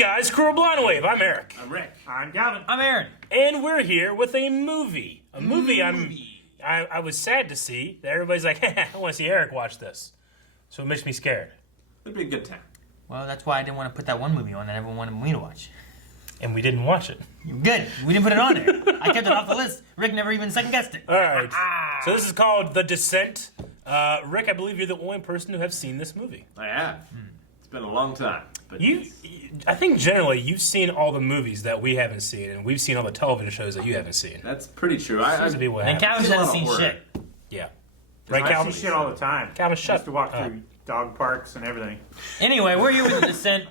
guys, Crew of Blind Wave. I'm Eric. I'm Rick. I'm Gavin. I'm Aaron. And we're here with a movie. I was sad to see that everybody's like, I want to see Eric watch this. So it makes me scared. It'd be a good time. Well, that's why I didn't want to put that one movie on that everyone wanted me to watch. And we didn't watch it. Good. We didn't put it on there. I kept it off the list. Rick never even second guessed it. All right. So this is called The Descent. Rick, I believe you're the only person who have seen this movie. I have. It's been a long time. But I think generally you've seen all the movies that we haven't seen, and we've seen all the television shows that you haven't seen. That's pretty true. Seems to be what And happens. Calvin hasn't seen shit. Yeah. Right, Right, I Calvin? see shit all the time. Calvin, I shut used to walk up. through dog parks and everything. Anyway, we're here with The Descent.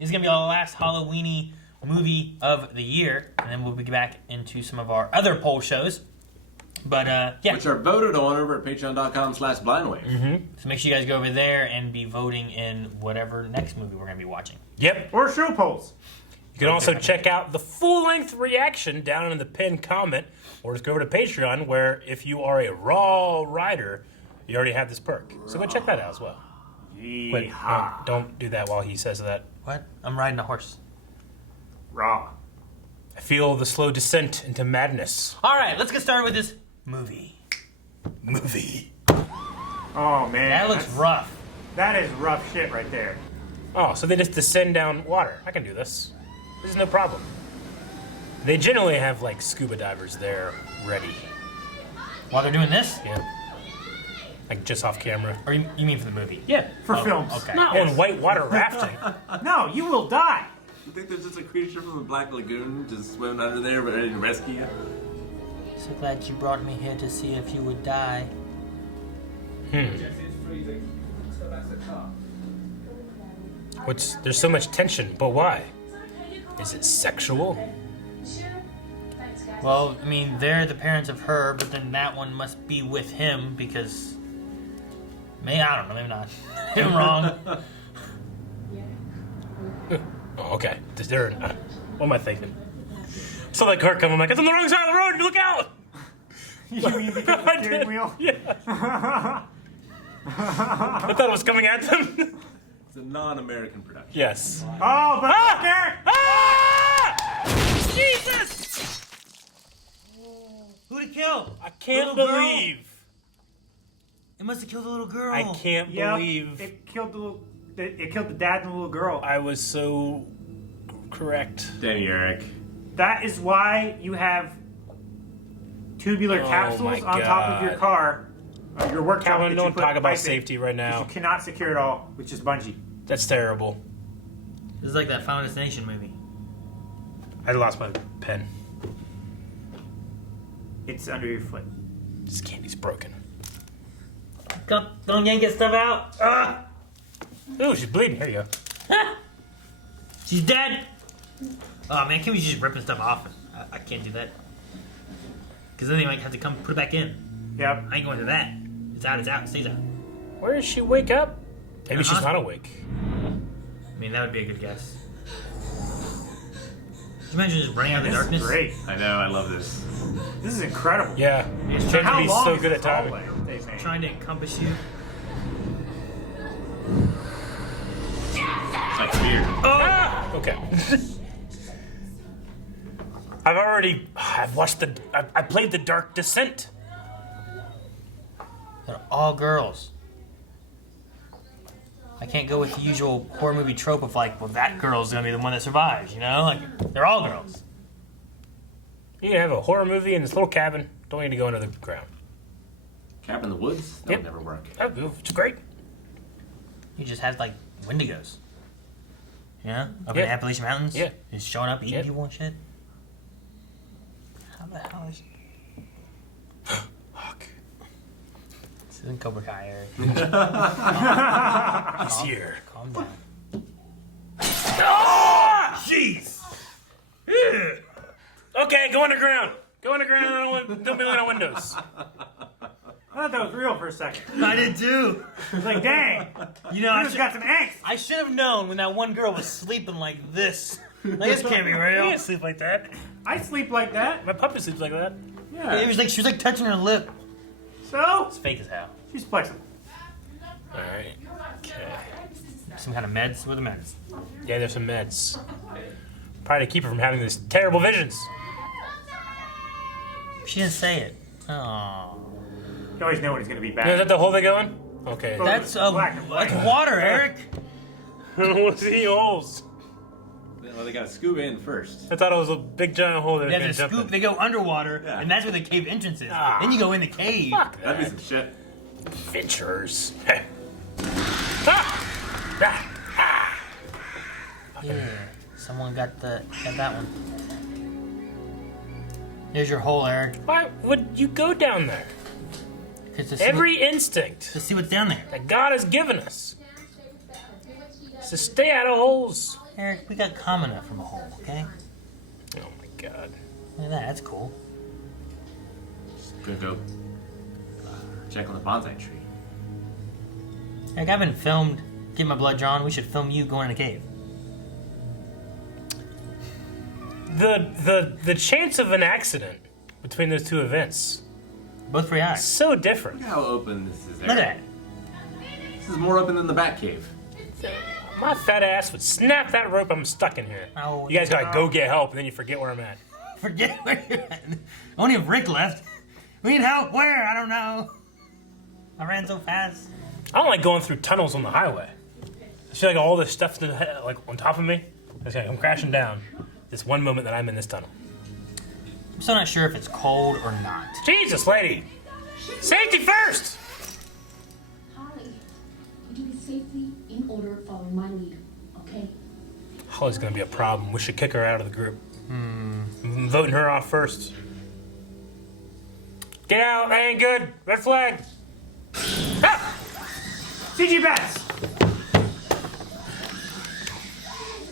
It's going to be our last Halloween-y movie of the year. And then we'll be back into some of our other poll shows. But, yeah. Which are voted on over at patreon.com/blindwave. Mm-hmm. So make sure you guys go over there and be voting in whatever next movie we're going to be watching. Yep. Or show polls. You can also check out the full-length reaction down in the pinned comment, or just go over to Patreon, where if you are a Raw rider, you already have this perk. So go check that out as well. Wait, no, don't do that while he says that. What? I'm riding a horse. Raw. I feel the slow descent into madness. All right, let's get started with this movie. Oh, man. That looks rough. That is rough shit right there. Oh, so they just descend down water. I can do this. This is no problem. They generally have, like, scuba divers there ready. While they're doing this? Yeah. Like, just off camera. Or you mean for the movie? Yeah. For films. Okay. Not on whitewater rafting. No, you will die. You think there's just a creature from the Black Lagoon just swimming under there ready to rescue you? So glad you brought me here to see if you would die. There's so much tension, but why? Is it sexual? Well, I mean, they're the parents of her, but then that one must be with him because... Maybe, I don't know, maybe not. I'm wrong. Oh, okay. What am I thinking? So like Kirk coming, I'm like, it's on the wrong side of the road, look out! You mean because of the steering wheel? Yeah. I thought it was coming at them. It's a non-American production. Yes. Oh, but Ah! Jesus! Who'd it kill? I can't Little girl? believe. It must have killed the little girl. I can't believe It killed the dad and the little girl. I was so correct. Damn you, Eric. That is why you have tubular Oh capsules my on top of your God. car, your work truck. Calvin, that you don't put talk about pipe in, safety right because now. You cannot secure it all with just bungee. That's terrible. This is like that Final Destination movie. I lost my pen. It's under your foot. This candy's broken. Don't yank his stuff out. Ooh, she's bleeding. Here you go. She's dead. Oh man, can we just ripping stuff off? I can't do that. Because then they might have to come put it back in. Yep. I ain't going to that. It's out, it stays out. Where does she wake up? Maybe In the she's not hospital. awake. I mean, that would be a good guess. Could you imagine just running out of the This darkness? is great. I know, I love this. This is incredible. Yeah. It's Trying How to be long so is good at this timing. hallway they made? Trying to encompass you. It's like fear. Ah! Okay. I played The Dark Descent. They're all girls. I can't go with the usual horror movie trope of like, well, that girl's gonna be the one that survives, you know? Like, they're all girls. You can have a horror movie in this little cabin. Don't need to go into the ground. Cabin in the woods? That Yep. would never work. Oh, it's great. You just have like Wendigos. Yeah? Up in Yeah. the Appalachian Mountains? Yeah. Just showing up, eating Yeah. people and shit. How the hell is... Fuck. This isn't Cobra Kai, Eric. He's here. Calm down. Ah! Jeez. Okay, go underground. Go underground. Don't be looking at windows. I thought that was real for a second. I did too. I was like, dang. You know, Dude's got some angst. I should have known when that one girl was sleeping like this. Like, this can't be You real. can't sleep like that. I sleep like that. My puppy sleeps like that. Yeah. It was like she was like touching her lip. So, It's fake as hell. she's flexible. All right. Okay. Some kind of meds? What are the meds? Yeah, there's some meds. Probably to keep her from having these terrible visions. She didn't say it. Oh. You always know when it's going to be Is bad. that the hole they go in? Okay. That's Black and white. that's water, Eric. I don't want to see any holes. Well, they gotta scuba in first. I thought it was a big giant hole that They was have to going to jump scoop. in. They go underwater, Yeah. and that's where the cave entrance is. Ah. Then you go in the cave. Fuck That'd be that. some shit. Adventurers. Ah! Yeah. Someone got that one. There's your hole, Eric. Why would you go down there? 'Cause to see Every instinct to see what's down there. that God has given us is to stay out of holes. Eric, we got Kamina from a hole, okay? Oh my God. Look at that. That's cool. Gonna go check on the bonsai tree. Eric, I've been filmed. Get my blood drawn. We should film you going in the cave. The chance of an accident between those two events, Both for your eyes. so different. Look how open this is. Look at that. This is more open than the Bat Cave. My fat ass would snap that rope. I'm stuck in here. Oh, You guys gotta no. go get help, and then you forget where I'm at. Forget where you're at. Only if Rick left. We need help. Where? I don't know. I ran so fast. I don't like going through tunnels on the highway. I feel like all this stuff's like on top of me. It's like I'm crashing down. This one moment that I'm in this tunnel. I'm still not sure if it's cold or not. Jesus, lady! Safety first! Holly, you do it safely in order following my lead, okay? Holly's gonna be a problem. We should kick her out of the group. I'm voting her off first. Get out! That ain't good. Red flag. Ah! CG Bats!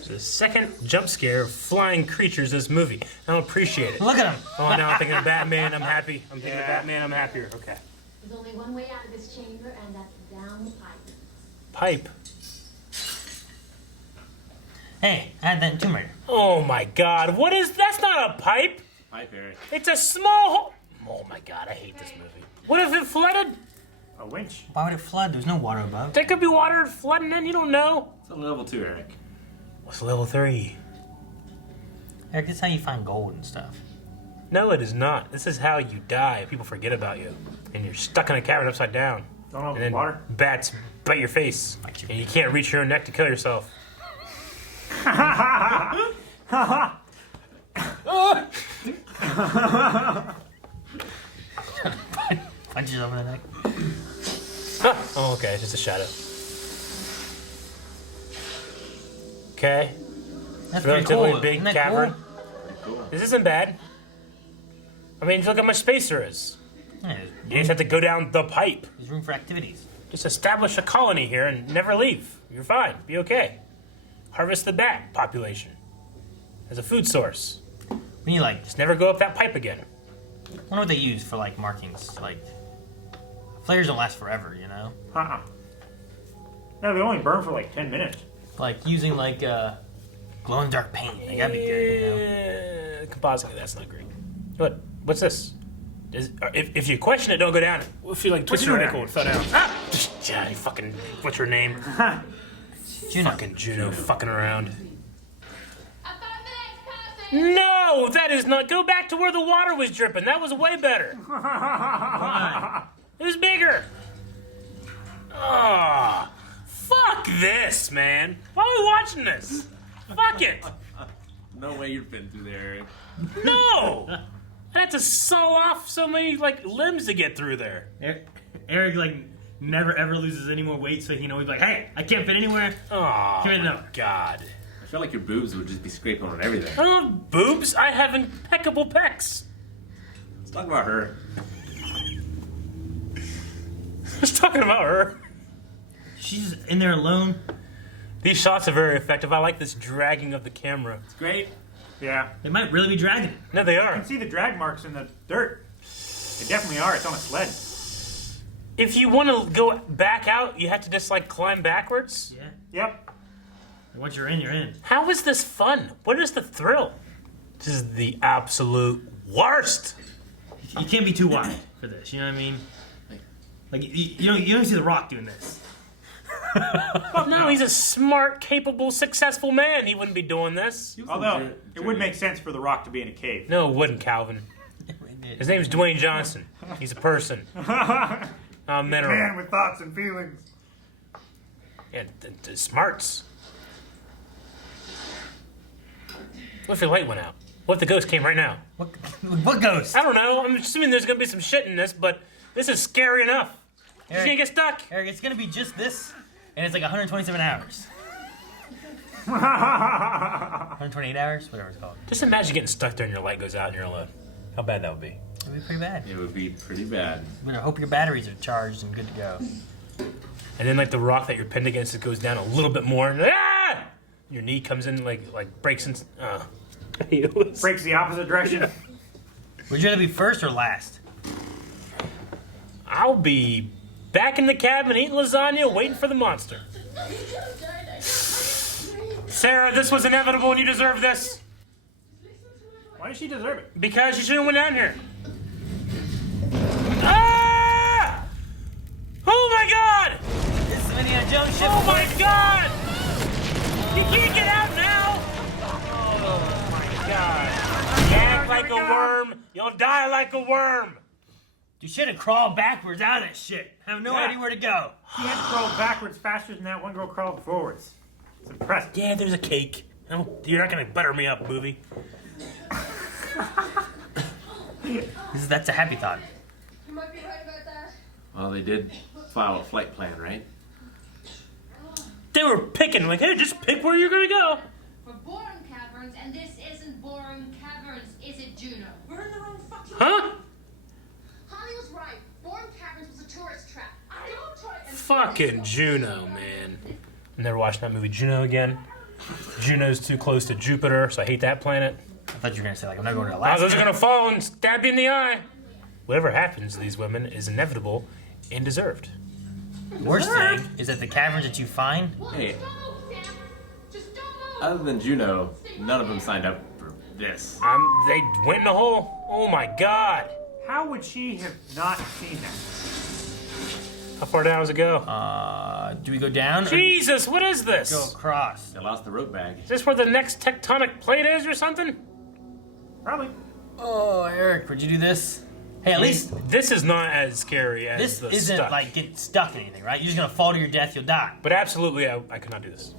The second jump scare of flying creatures this movie. I don't appreciate it. Look at him. Oh, now I'm thinking of Batman. I'm happy. I'm thinking of Batman. I'm happier. Okay. There's only one way out of this chamber, and that's down the pipe. Pipe. Hey, I had that in Tomb Raider. Oh my God! What is? That's not a pipe. Pipe, Eric. It's a small hole. Oh my God! I hate this movie. What if it flooded? A winch. Why would it flood? There's no water above. There could be water flooding in. You don't know. It's on level 2, Eric. What's level 3? Eric, this is how you find gold and stuff. No, it is not. This is how you die. People forget about you, and you're stuck in a cavern upside down. Don't And open then water. bats bite your face, and you can't reach your own neck to kill yourself. Punch yourself in the neck. Oh, okay, it's just a shadow. Okay, That's pretty relatively cool. big Isn't that cavern. cool? Cool. This isn't bad. I mean, look how much space there is. Yeah, You just have to go down the pipe. there's room for activities. Just establish a colony here and never leave. You're fine. Be okay. Harvest the bat population as a food source. We need like, Just never go up that pipe again. I wonder what they use for like markings. Like, flares don't last forever, you know? Uh-uh. No, they only burn for like 10 minutes. Like using like glow in the dark paint. Like, that'd be good, you know? Compositing, that's not great. What? What's this? If you question it, don't go down it. If you like twist you your doing ankle there? and fell down. Ah! Yeah, you fucking, what's her name? Juno. Fucking Juno fucking around. No, that is not. Go back to where the water was dripping. That was way better. It was bigger. Ah, fuck this, man. Why are we watching this? Fuck it. No way you've been through there, Eric. No. I had to saw off so many like limbs to get through there. Eric like never ever loses any more weight, so he knows he's like, hey, I can't fit anywhere. Oh Give it my up. God. I feel like your boobs would just be scraping on everything. I don't have boobs. I have impeccable pecs. Let's talk about her. I was talking about her. She's in there alone. These shots are very effective. I like this dragging of the camera. It's great. Yeah. They might really be dragging it. No, they You are. can see the drag marks in the dirt. They definitely are. It's on a sled. If you want to go back out, you have to just like climb backwards. Yeah. Yep. And once you're in, you're in. How is this fun? What is the thrill? This is the absolute worst. You can't be too wide for this. You know what I mean? Like you don't see The Rock doing this. No, he's a smart, capable, successful man. He wouldn't be doing this. Although, it would make sense for The Rock to be in a cave. No, it wouldn't, Calvin. His name's Dwayne Johnson. He's a person. Mineral. Man with thoughts and feelings. And smarts. What if the light went out? What if the ghost came right now? What ghost? I don't know. I'm assuming there's gonna be some shit in this, but this is scary enough. He's Eric, gonna get stuck. Eric, it's gonna be just this, and it's like 127 hours. 128 hours, whatever it's called. Just imagine getting stuck there and your light goes out and you're alone. How bad that would be. It would be pretty bad. It would be pretty bad. You better hope your batteries are charged and good to go. And then like the rock that you're pinned against, it goes down a little bit more. And, your knee comes in like breaks in. Breaks the opposite direction. Would you rather be first or last? I'll be back in the cabin eating lasagna, waiting for the monster. Sarah, this was inevitable, and you deserve this. Why does she deserve it? Because you shouldn't have went down here. Ah! Oh my God! This is Indiana Jones ship. Oh my God! You can't get out now! Oh my God! You act like a worm, you'll die like a worm. You should have crawled backwards out of that shit. I have no idea where to go. She had to crawl backwards faster than that one girl crawled forwards. It's impressive. Yeah, there's a cake. You're not gonna butter me up, movie. That's a happy thought. You might be right about that. Well, they did file a flight plan, right? They were picking, like, hey, just pick where you're gonna go. We're boring caverns, and this isn't boring caverns, is it, Juno? We're in the wrong fucking. Huh? Holly was right. Boring caverns was a tourist trap. I don't try and. Fucking Juno, man. I'm never watching that movie Juno again. Juno's too close to Jupiter, so I hate that planet. I thought you were going to say, like, I'm not going to Oh, Alaska. those are gonna fall and stab you in the eye. Whatever happens to these women is inevitable and deserved. The worst thing is that the caverns that you find, Hey, Don't move, Sam. Just don't move. other than Juno, none of them signed up for this. They went in the hole. Oh my God. How would she have not seen that? How far down does it go? do we go down or Jesus, what is go this? across? They lost the rope bag. Is this where the next tectonic plate is or something? Probably. Oh, Eric, would you do this? Hey, at least This is not as scary as this the isn't stuck. like get stuck in anything, right? You're just going to fall to your death, you'll die. But absolutely, I could not do this.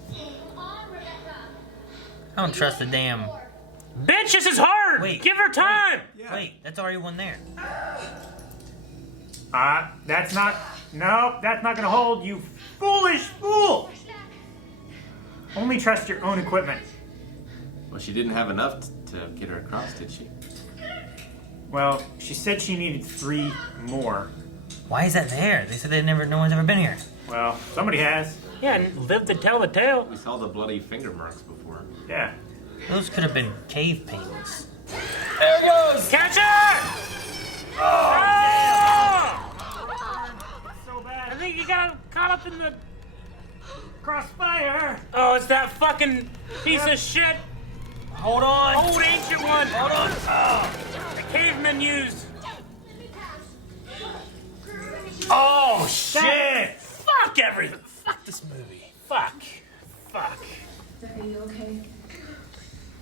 On, Rebecca. I don't trust the damn... Bitch, this is hard! Wait, Give her time! Wait, that's already one there. That's not. Nope, that's not gonna hold, you foolish fool! Only trust your own equipment. Well, she didn't have enough to get her across, did she? Well, she said she needed 3 more. Why is that there? They said no one's ever been here. Well, somebody has. Yeah, and live to tell the tale. We saw the bloody finger marks before. Yeah. Those could have been cave paintings. There it goes! Catch her! Oh! So bad. I think you got caught up in the... Crossfire! Oh, it's that fucking piece of shit Hold on! old ancient one Hold on! the cavemen used. Oh, shit! Fuck everything. Fuck this movie. Fuck. Are you okay?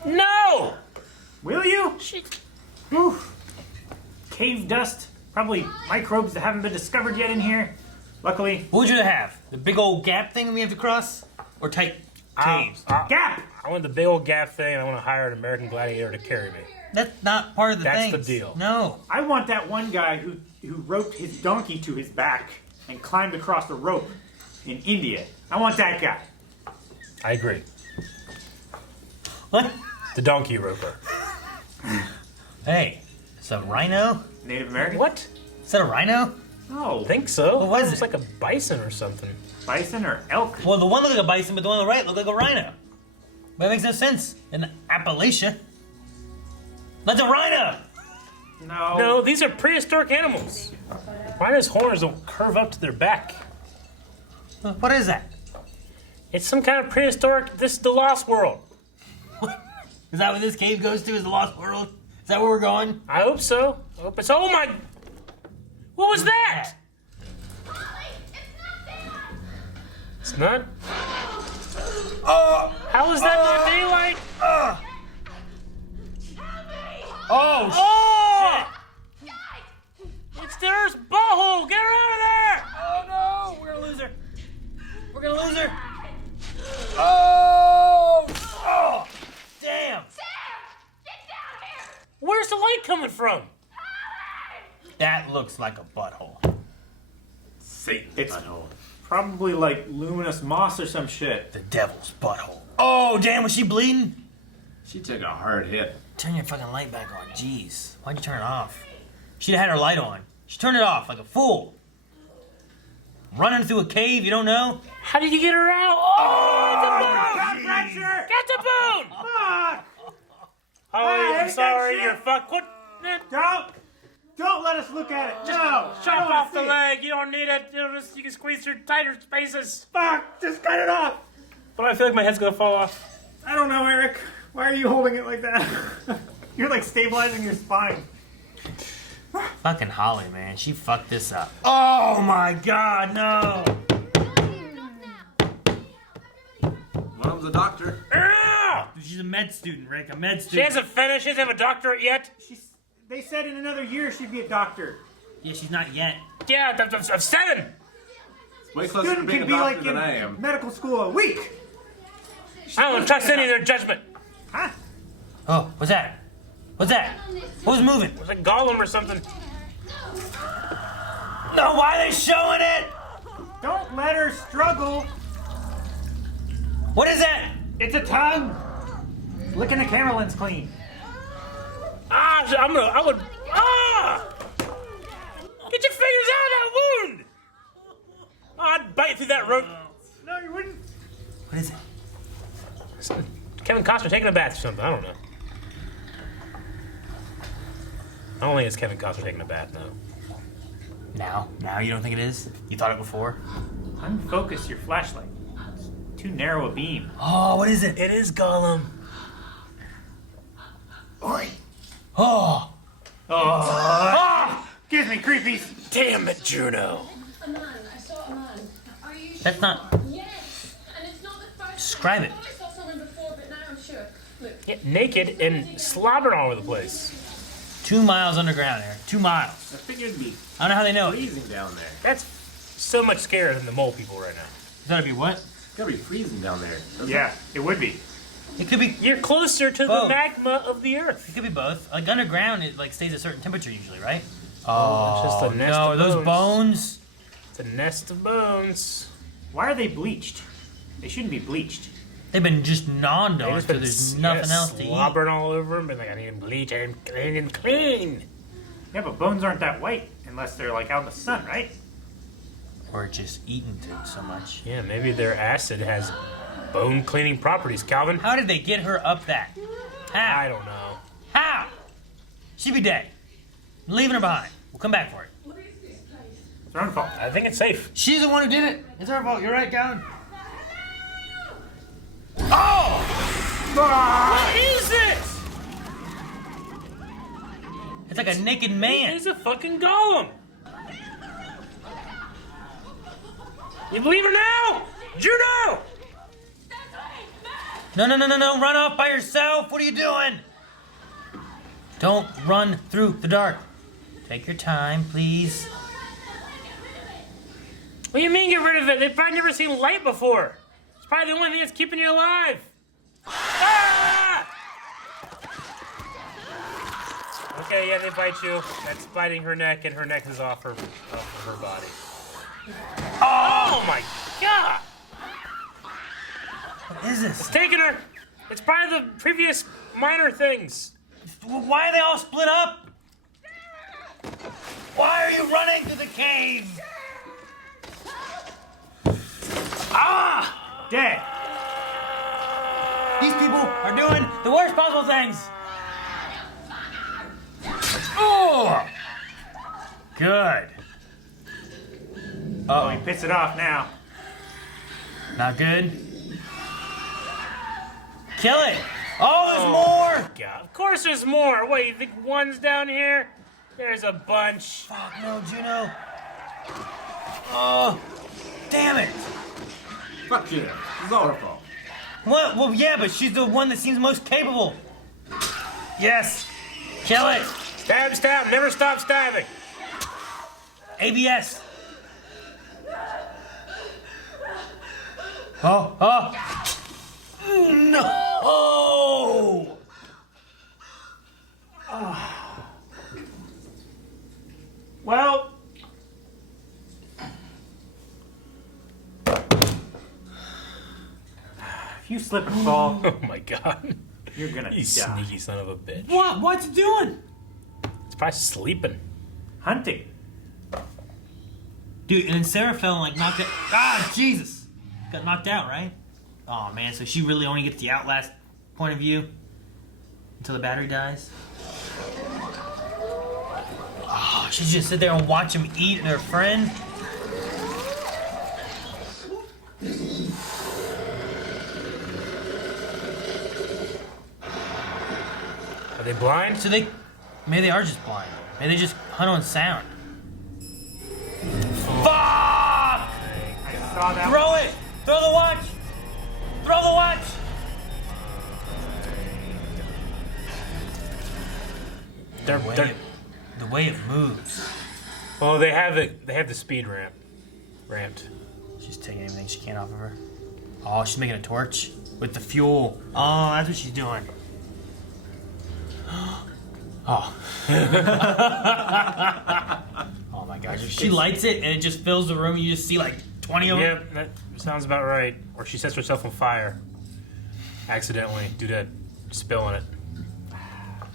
No! Will you? Shit. Oof. Cave dust. Probably microbes that haven't been discovered yet in here. Luckily, What would you have? The big old gap thing that we have to cross? Or tight caves? gap! I want the big old gap thing, and I want to hire an American gladiator to carry me. That's not part of the That's thing. the deal. No. I want that one guy who roped his donkey to his back and climbed across the rope in India. I want that guy. I agree. What? The donkey roper. Hey, it's a rhino? Native American? What? Is that a rhino? No. I think so. What was It's it? like a bison or something. Bison or elk? Well, the one looked like a bison, but the one on the right looked like a rhino. But that makes no sense. In Appalachia. That's a rhino! No. No, these are prehistoric animals. Rhinos' horns don't curve up to their back. What is that? It's some kind of prehistoric. This is the Lost World. Is that what this cave goes to? Is the Lost World? Is that where we're going? I hope so. I hope it's. Oh my! What was that? Holly, it's not there! It's It's not. How is that not daylight? Oh, shit! It's there's butthole. Get her out of there! Oh no! We're gonna lose her. We're gonna lose her. Oh! Oh! Damn! Where's the light coming from? That looks like a butthole. Satan's It's- butthole. Probably like luminous moss or some shit. The devil's butthole. Oh, damn! Was she bleeding? She took a hard hit. Turn your fucking light back on. Jeez. Why'd you turn it off? She'd have had her light on. She turned it off like a fool. Running through a cave, you don't know? How did you get her out? Oh, get the bone! Fuck! Oh, I I'm hate sorry. that shit. You're fucked. What? Don't let us look at it. No! I Chop don't wanna off the see it. leg. You don't need it. You can squeeze through tighter spaces. Fuck! Just cut it off. But I feel like my head's gonna fall off. I don't know, Eric. Why are you holding it like that? You're like stabilizing your spine. Fucking Holly, man. She fucked this up. Oh my god, no! One of the doctor. Ah! She's a med student, Rick. A med She student. hasn't finished. She doesn't have a doctorate yet. They said in another year she'd be a doctor. Yeah, she's not yet. Yeah, I'm 7. Way closer to Student being can a be doctor like than in I am. medical school a week. I don't trust any of their judgment. Huh? Oh, what's that? What's that? Who's moving? It's like Gollum or something. No, why are they showing it? Don't let her struggle. What is that? It's a tongue. Licking the camera lens clean. Ah, I would. Ah! Get your fingers out of that wound! Oh, I'd bite through that rope. No, you wouldn't. What is it? Kevin Costner taking a bath or something. I don't know. I don't think it's Kevin Costner taking a bath, no. Now you don't think it is? You thought it before? Unfocus your flashlight. It's too narrow a beam. Oh, what is it? It is Gollum. Oh! Gives me creepies. Damn it, Juno. A man. I saw a man. Are you That's not. Yes. And it's not the first Describe time. it. I thought I saw someone before, but now I'm sure. Look. Yeah, naked and slobbering all over the place. 2 miles underground, Eric. 2 miles. I figured it'd be I don't know how they know it. freezing down there. That's so much scarier than the mole people right now. You thought it'd be what? It's gotta be freezing down there. doesn't Yeah, it would be. It could be. You're closer to Both. the magma of the earth. It could be both. Like underground, it like stays a certain temperature usually, right? Oh, it's just a nest no, of those bones. bones. It's a nest of bones. Why are they bleached? They shouldn't be bleached. They've been just gnawed They on, just so been there's nothing else to eat. slobbering all over them. Been like, I need them bleach and clean and clean. Yeah, but bones aren't that white unless they're like out in the sun, right? Or just eaten to so much. Yeah, maybe their acid has bone cleaning properties, Calvin. How did they get her up that? How? I don't know. How? She'd be dead. I'm leaving her behind. We'll come back for it. What is this place? It's her own fault. I think it's safe. She's the one who did it. It's her fault. You're right, Calvin. Oh! What is it? It's like a naked man. It's a fucking golem. You believe her now? Juno! No. Run off by yourself. What are you doing? Don't run through the dark. Take your time, please. What do you mean get rid of it? They've probably never seen light before. It's probably the only thing that's keeping you alive. Ah! Okay, yeah, they bite you. That's biting her neck, and her neck is off her body. Oh my god! What is this? It's taking her. It's probably the previous minor things. Why are they all split up? Why are you running to the cave? Ah! Dead. These people are doing the worst possible things. Oh! Good. Oh, he pissed it off now. Not good. Kill it. Oh, there's more. God, of course there's more. What, you think one's down here? There's a bunch. Fuck no, Juno. Oh, damn it. Fuck you. It's all her fault. What? Well, yeah, but she's the one that seems most capable. Yes. Kill it. Stab, stab. Never stop stabbing. ABS. Oh. No. Well, if you slip and fall, Oh my god. you're gonna You die. sneaky son of a bitch. What? What's it doing? It's probably sleeping. Hunting. Dude, and then Sarah fell and like knocked it. Ah, Jesus. Got knocked out, right? Oh man, so she really only gets the outlast point of view until the battery dies. Oh, she just sit there and watch him eat their friend. Are they blind? So maybe they are just blind. Maybe they just hunt on sound. Fuck! I saw that. Throw it! Throw the watch! Throw the watch! They're, The way it moves. well, they have it. They have the speed ramped. She's taking everything she can off of her. Oh, she's making a torch with the fuel. Oh, that's what she's doing. Oh. Oh my gosh. If she lights it and it just fills the room, you just see like 20 of them. Yep, that sounds about right. Or she sets herself on fire accidentally due to spilling it.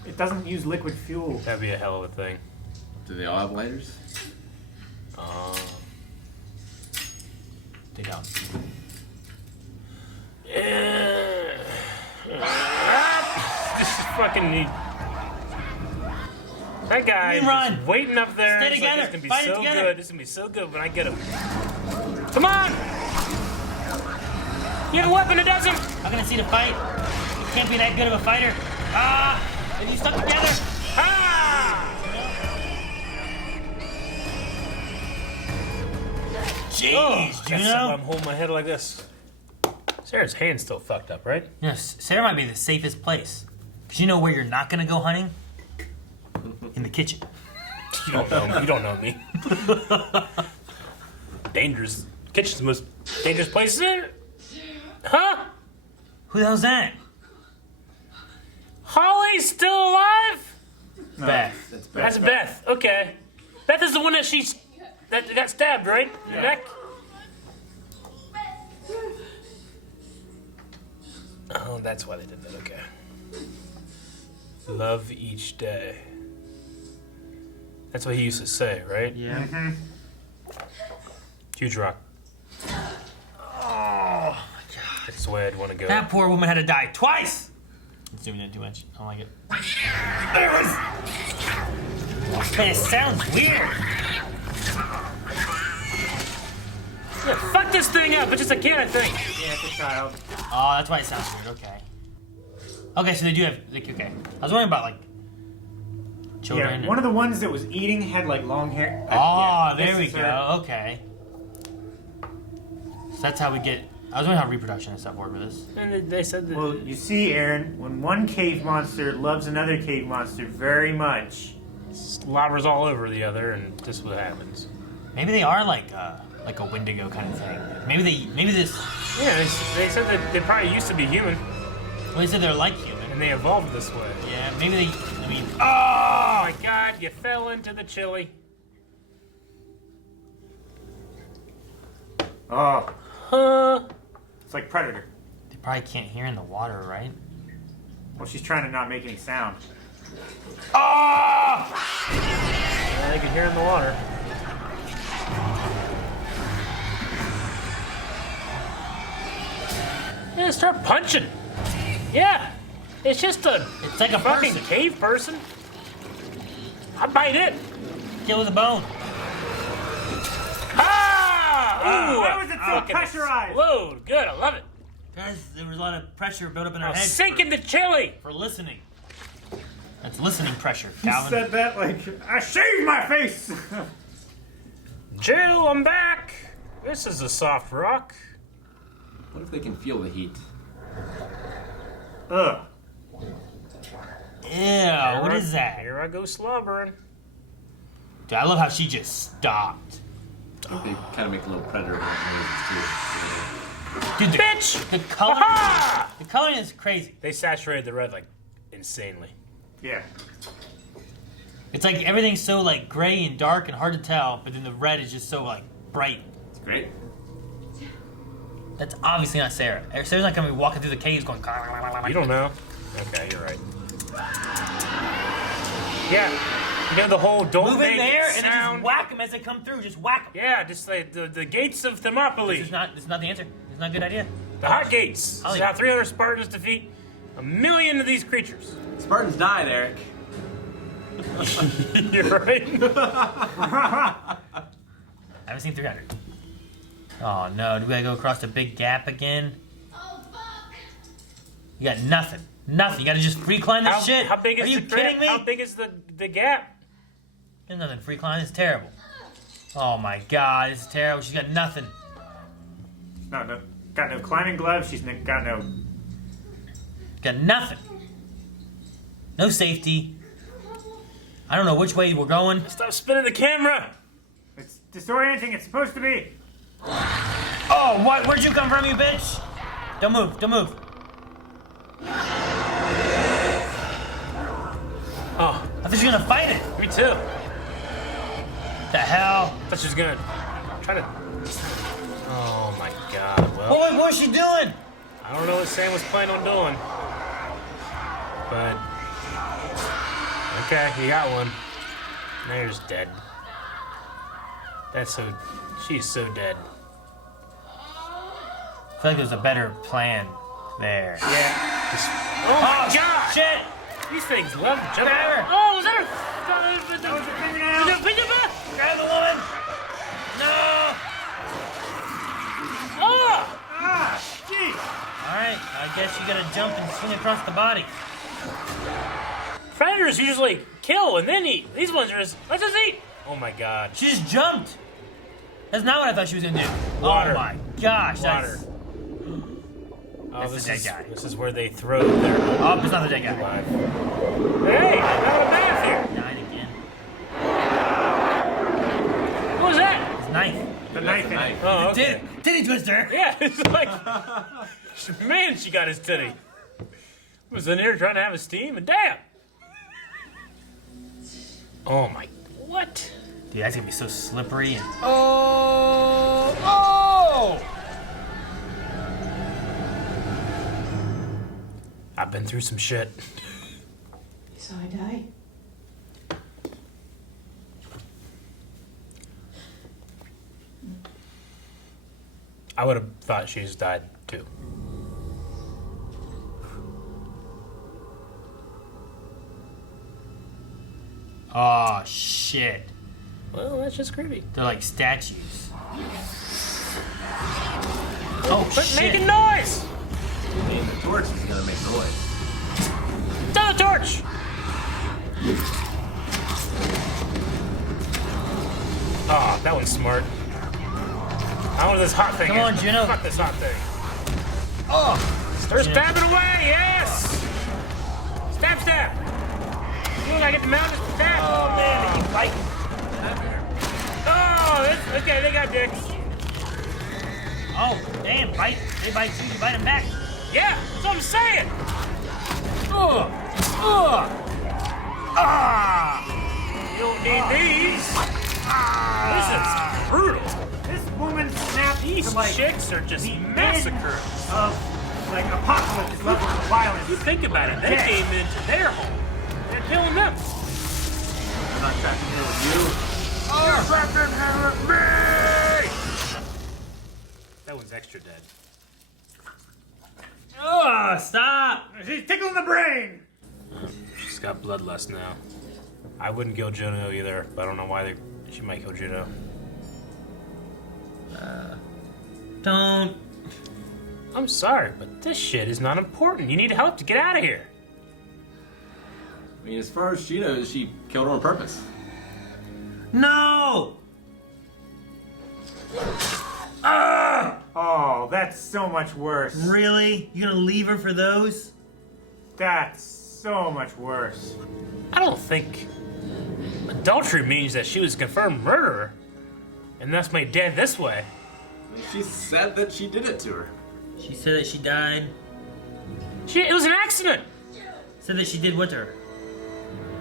It doesn't use liquid fuel. That'd be a hell of a thing. Do they all have lighters? They don't. This is fucking neat. That guy You run. is waiting up there. Stay He's like, together. it's gonna be Fight it so together. good. This is gonna be so good when I get him. Come on! You have a weapon that does him! I'm gonna see the fight. You can't be that good of a fighter. Ah! And you stuck together. Ah! Jeez, That's why Juno. I'm holding my head like this. Sarah's hand's still fucked up, right? Yes, Sarah might be the safest place. Because you know where you're not gonna go hunting? In the kitchen. You don't know me. You don't know me. Dangerous. Kitchen's the most dangerous place in it. Huh? Who the hell's that? Holly's still alive? Beth. That's bad. That's Beth. Okay. Beth is the one that got stabbed, right? In the neck? Oh, that's why they did that. Okay. Love each day. That's what he used to say, right? Yeah. Huge rock. Oh, that's the way I'd want to go. That poor woman had to die twice! I'm zooming in too much. I don't like it. Hey, it sounds weird. Yeah, fuck this thing up. It's just a kid, I think. Yeah, it's a child. Oh, that's why it sounds weird. Okay. Okay, so they do have. Like, okay. I was wondering about, like, children. Yeah, one of the ones that was eating had like long hair. Oh, yeah, there this we is go. her. Okay. So that's how we get. I was wondering how reproduction and stuff work with this. And they said that. Well, you see, Aaron, when one cave monster loves another cave monster very much, Slobbers all over the other, and this is what happens. Maybe they are like a Wendigo kind of thing. Maybe this. Yeah, they said that they probably used to be human, Well, they said they're like human. and they evolved this way. Yeah, maybe they. I mean, Oh my God! You fell into the chili. oh, it's like Predator. they probably can't hear in the water, right? Well, she's trying to not make any sound. Yeah, they can hear in the water. Yeah, start punching. Yeah, it's just a It's like a fucking person. cave person. I bite it. Kill with a bone. Ah! Ooh, why was it so fucking pressurized? Explode. Good, I love it. Guys, there was a lot of pressure built up in our I'll heads sink in the chili. for listening. That's listening pressure, You Calvin. said that like, I shaved my face! Jill, I'm back. This is a soft rock. What if they can feel the heat? Ugh. Ew, what is that? Here I go slobbering. Dude, I love how she just stopped. I think they kind of make a little predator noises too. Dude, Bitch! the color, Aha! the coloring is crazy. They saturated the red like insanely. Yeah. It's like everything's so like gray and dark and hard to tell, but then the red is just so like bright. It's great. That's obviously not Sarah. Sarah's not gonna be walking through the caves going. You don't know. Okay, you're right. Yeah, you know the whole don't Move make in there and then sound. just whack them as they come through. Just whack them. Yeah, just like the gates of Thermopylae. This is not the answer. It's not a good idea. The hot gates. Oh, This is yeah. how 300 Spartans defeat 1,000,000 of these creatures. Spartans died, Eric. You're right. I haven't seen 300. Oh no, do we gotta go across the big gap again? Oh, fuck! You got nothing. Nothing. You gotta just free climb this shit. How big is Are you the kidding me? How big is the gap? There's nothing. Free climb is terrible. Oh my god, this is terrible. She's got nothing. No. Got no climbing gloves. She's got no. Got nothing. No safety. I don't know which way we're going. Stop spinning the camera. It's disorienting. It's supposed to be. Oh, what? Where'd you come from, you bitch? Don't move. Don't move. Oh, I thought you were gonna fight it. me too. The hell? I thought she was gonna try to. Oh my god. Well, What was she doing? I don't know what Sam was planning on doing. But. Okay, he got one. There's dead. That's so. She's so dead. I feel like there's a better plan there. Yeah. Just, oh my god! Shit! These things love jumping. Grab her. Oh, was that Grab the woman! No! Oh! Ah, jeez. Alright, I guess you gotta jump and swing across the body. Predators usually kill and then eat. These ones are just, let's just eat. Oh my god. She just jumped! That's not what I thought she was gonna do. Water. Oh my gosh, Water. that's... Oh, That's this the is dead guy. This is where they throw their Oh, it's not the dead guy. life. Hey, I got a bath here. Died again. What was that? His knife. The knife in it. Oh, okay. Titty twister! Yeah, it's like, man, she got his titty. Was in here trying to have a steam, and damn. Oh my, what? Dude, that's gonna be so slippery and... Oh! I've been through some shit. So I die. I would have thought she's died too. Oh, shit. Well, that's just creepy. They're like statues. Oh, Quit shit. making noise! I mean, the torch is gonna make noise. Throw the torch! Oh, that one's smart. I want this hot thing. Come here. on, Juno. Fuck this hot thing. Oh! Start Juno. stabbing away, yes! Stab, stab! You gotta get the mountain to stab. Oh, man, they keep biting. Oh, okay, they got dicks. Oh, damn, bite. They bite you, you bite them back. Yeah, that's what I'm saying. Ugh! Ugh! Ah! You don't need these. This is brutal. This woman snapped These to like chicks are just the end massacred. of like apocalypse level of violence. You think about it, they Yeah. came into their home. They're killing them. I'm not trapped in here with you. You're trapped in here with me! That one's extra dead. Oh, stop! She's tickling the brain. She's got bloodlust now. I wouldn't kill Juno either, but I don't know why she might kill Juno. Don't. I'm sorry, but this shit is not important. You need help to get out of here. I mean, as far as she knows, she killed her on purpose. No! Oh, that's so much worse. Really? You gonna leave her for those? That's so much worse. I don't think adultery means that she was a confirmed murderer, and that's made dead this way. She said that she did it to her. She said that she died. It was an accident. Said that she did what to her?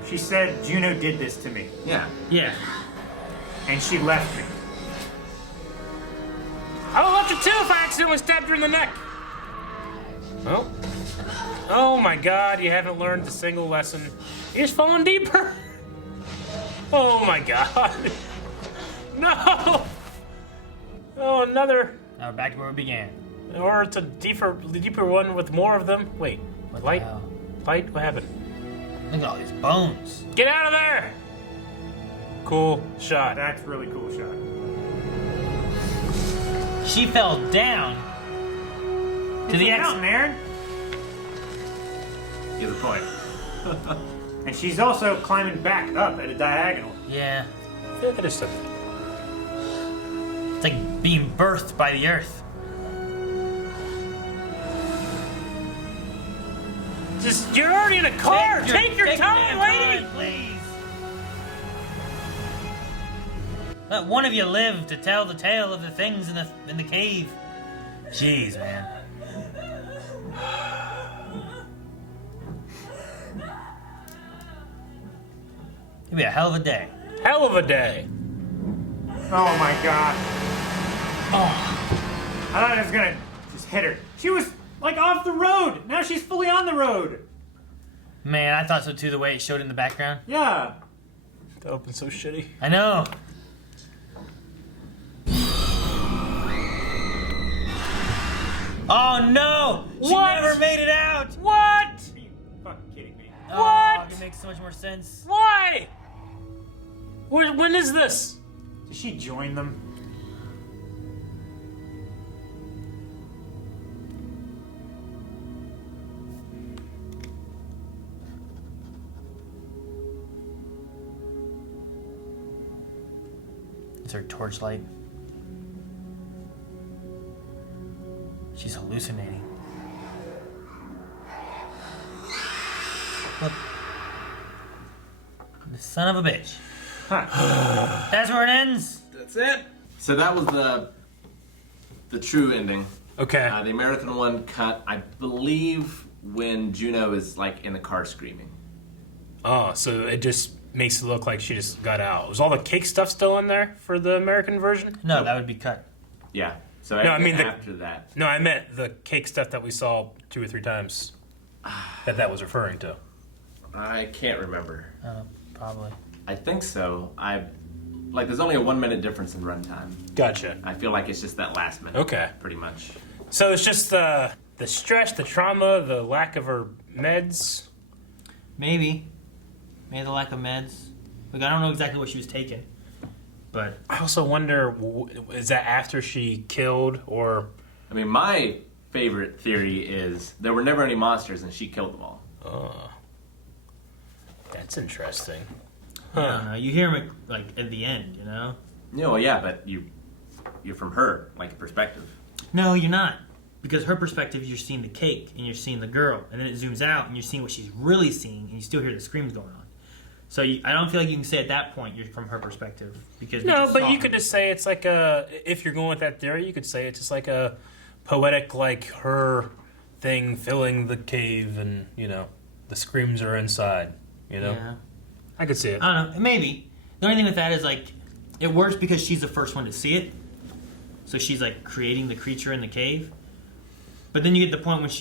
She said Juno did this to me, Yeah. Yeah. and she left me. I would have left her too if I accidentally stabbed her in the neck. Well, oh my God, you haven't learned a single lesson. You're just falling deeper. Oh my God. No. Oh, another. Now we're back to where we began. Or it's a deeper one with more of them. Wait, What the light? hell? Light? What happened? Look at all these bones. Get out of there! Cool shot. That's a really cool shot. She fell down to the mountain, exit. Aaron. You have a point. And she's also climbing back up at a diagonal. Yeah. I feel like I just said that. It's like being birthed by the earth. You're already in a car. Take your time, lady. Please. Let one of you live to tell the tale of the things in the cave. Jeez, man. It'll be a hell of a day. Hell of a day. Oh my God. Oh. I thought I was gonna just hit her. She was like off the road. Now she's fully on the road. Man, I thought so too, the way it showed in the background. Yeah. That opened so shitty. I know. Oh no! She What? never made it out! What? Are you fucking kidding me? Oh, What? it makes so much more sense. Why? When is this? Did she join them? It's her torchlight. She's hallucinating. Look. The son of a bitch. Huh. That's where it ends. That's it. So that was the true ending. Okay. The American one cut, I believe, when Juno is like in the car screaming. Oh, so it just makes it look like she just got out. Was all the cake stuff still in there for the American version? No, that would be cut. Yeah. So No, I mean after that. No, I meant the cake stuff that we saw 2 or 3 times. That was referring to. I can't remember. Probably. I think so. There's only a 1 minute difference in runtime. Gotcha. I feel like it's just that last minute. Okay. Pretty much. So it's just the stress, the trauma, the lack of her meds. Maybe. Maybe the lack of meds. Like, I don't know exactly what she was taking. But I also wonder, is that after she killed or... I mean, my favorite theory is there were never any monsters and she killed them all. Oh. That's interesting. I don't know. You hear him like at the end, you know? No, yeah, but you're from her perspective. No, you're not. Because her perspective, you're seeing the cake and you're seeing the girl, and then it zooms out and you're seeing what she's really seeing, and you still hear the screams going on. So I don't feel like you can say at that point you're from her perspective because we No, just but saw you her. could just say it's like if you're going with that theory, you could say it's just like a poetic, like her thing filling the cave, and the screams are inside. Yeah. I could see it. I don't know. Maybe. The only thing with that is it works because she's the first one to see it. So she's creating the creature in the cave. But then you get the point when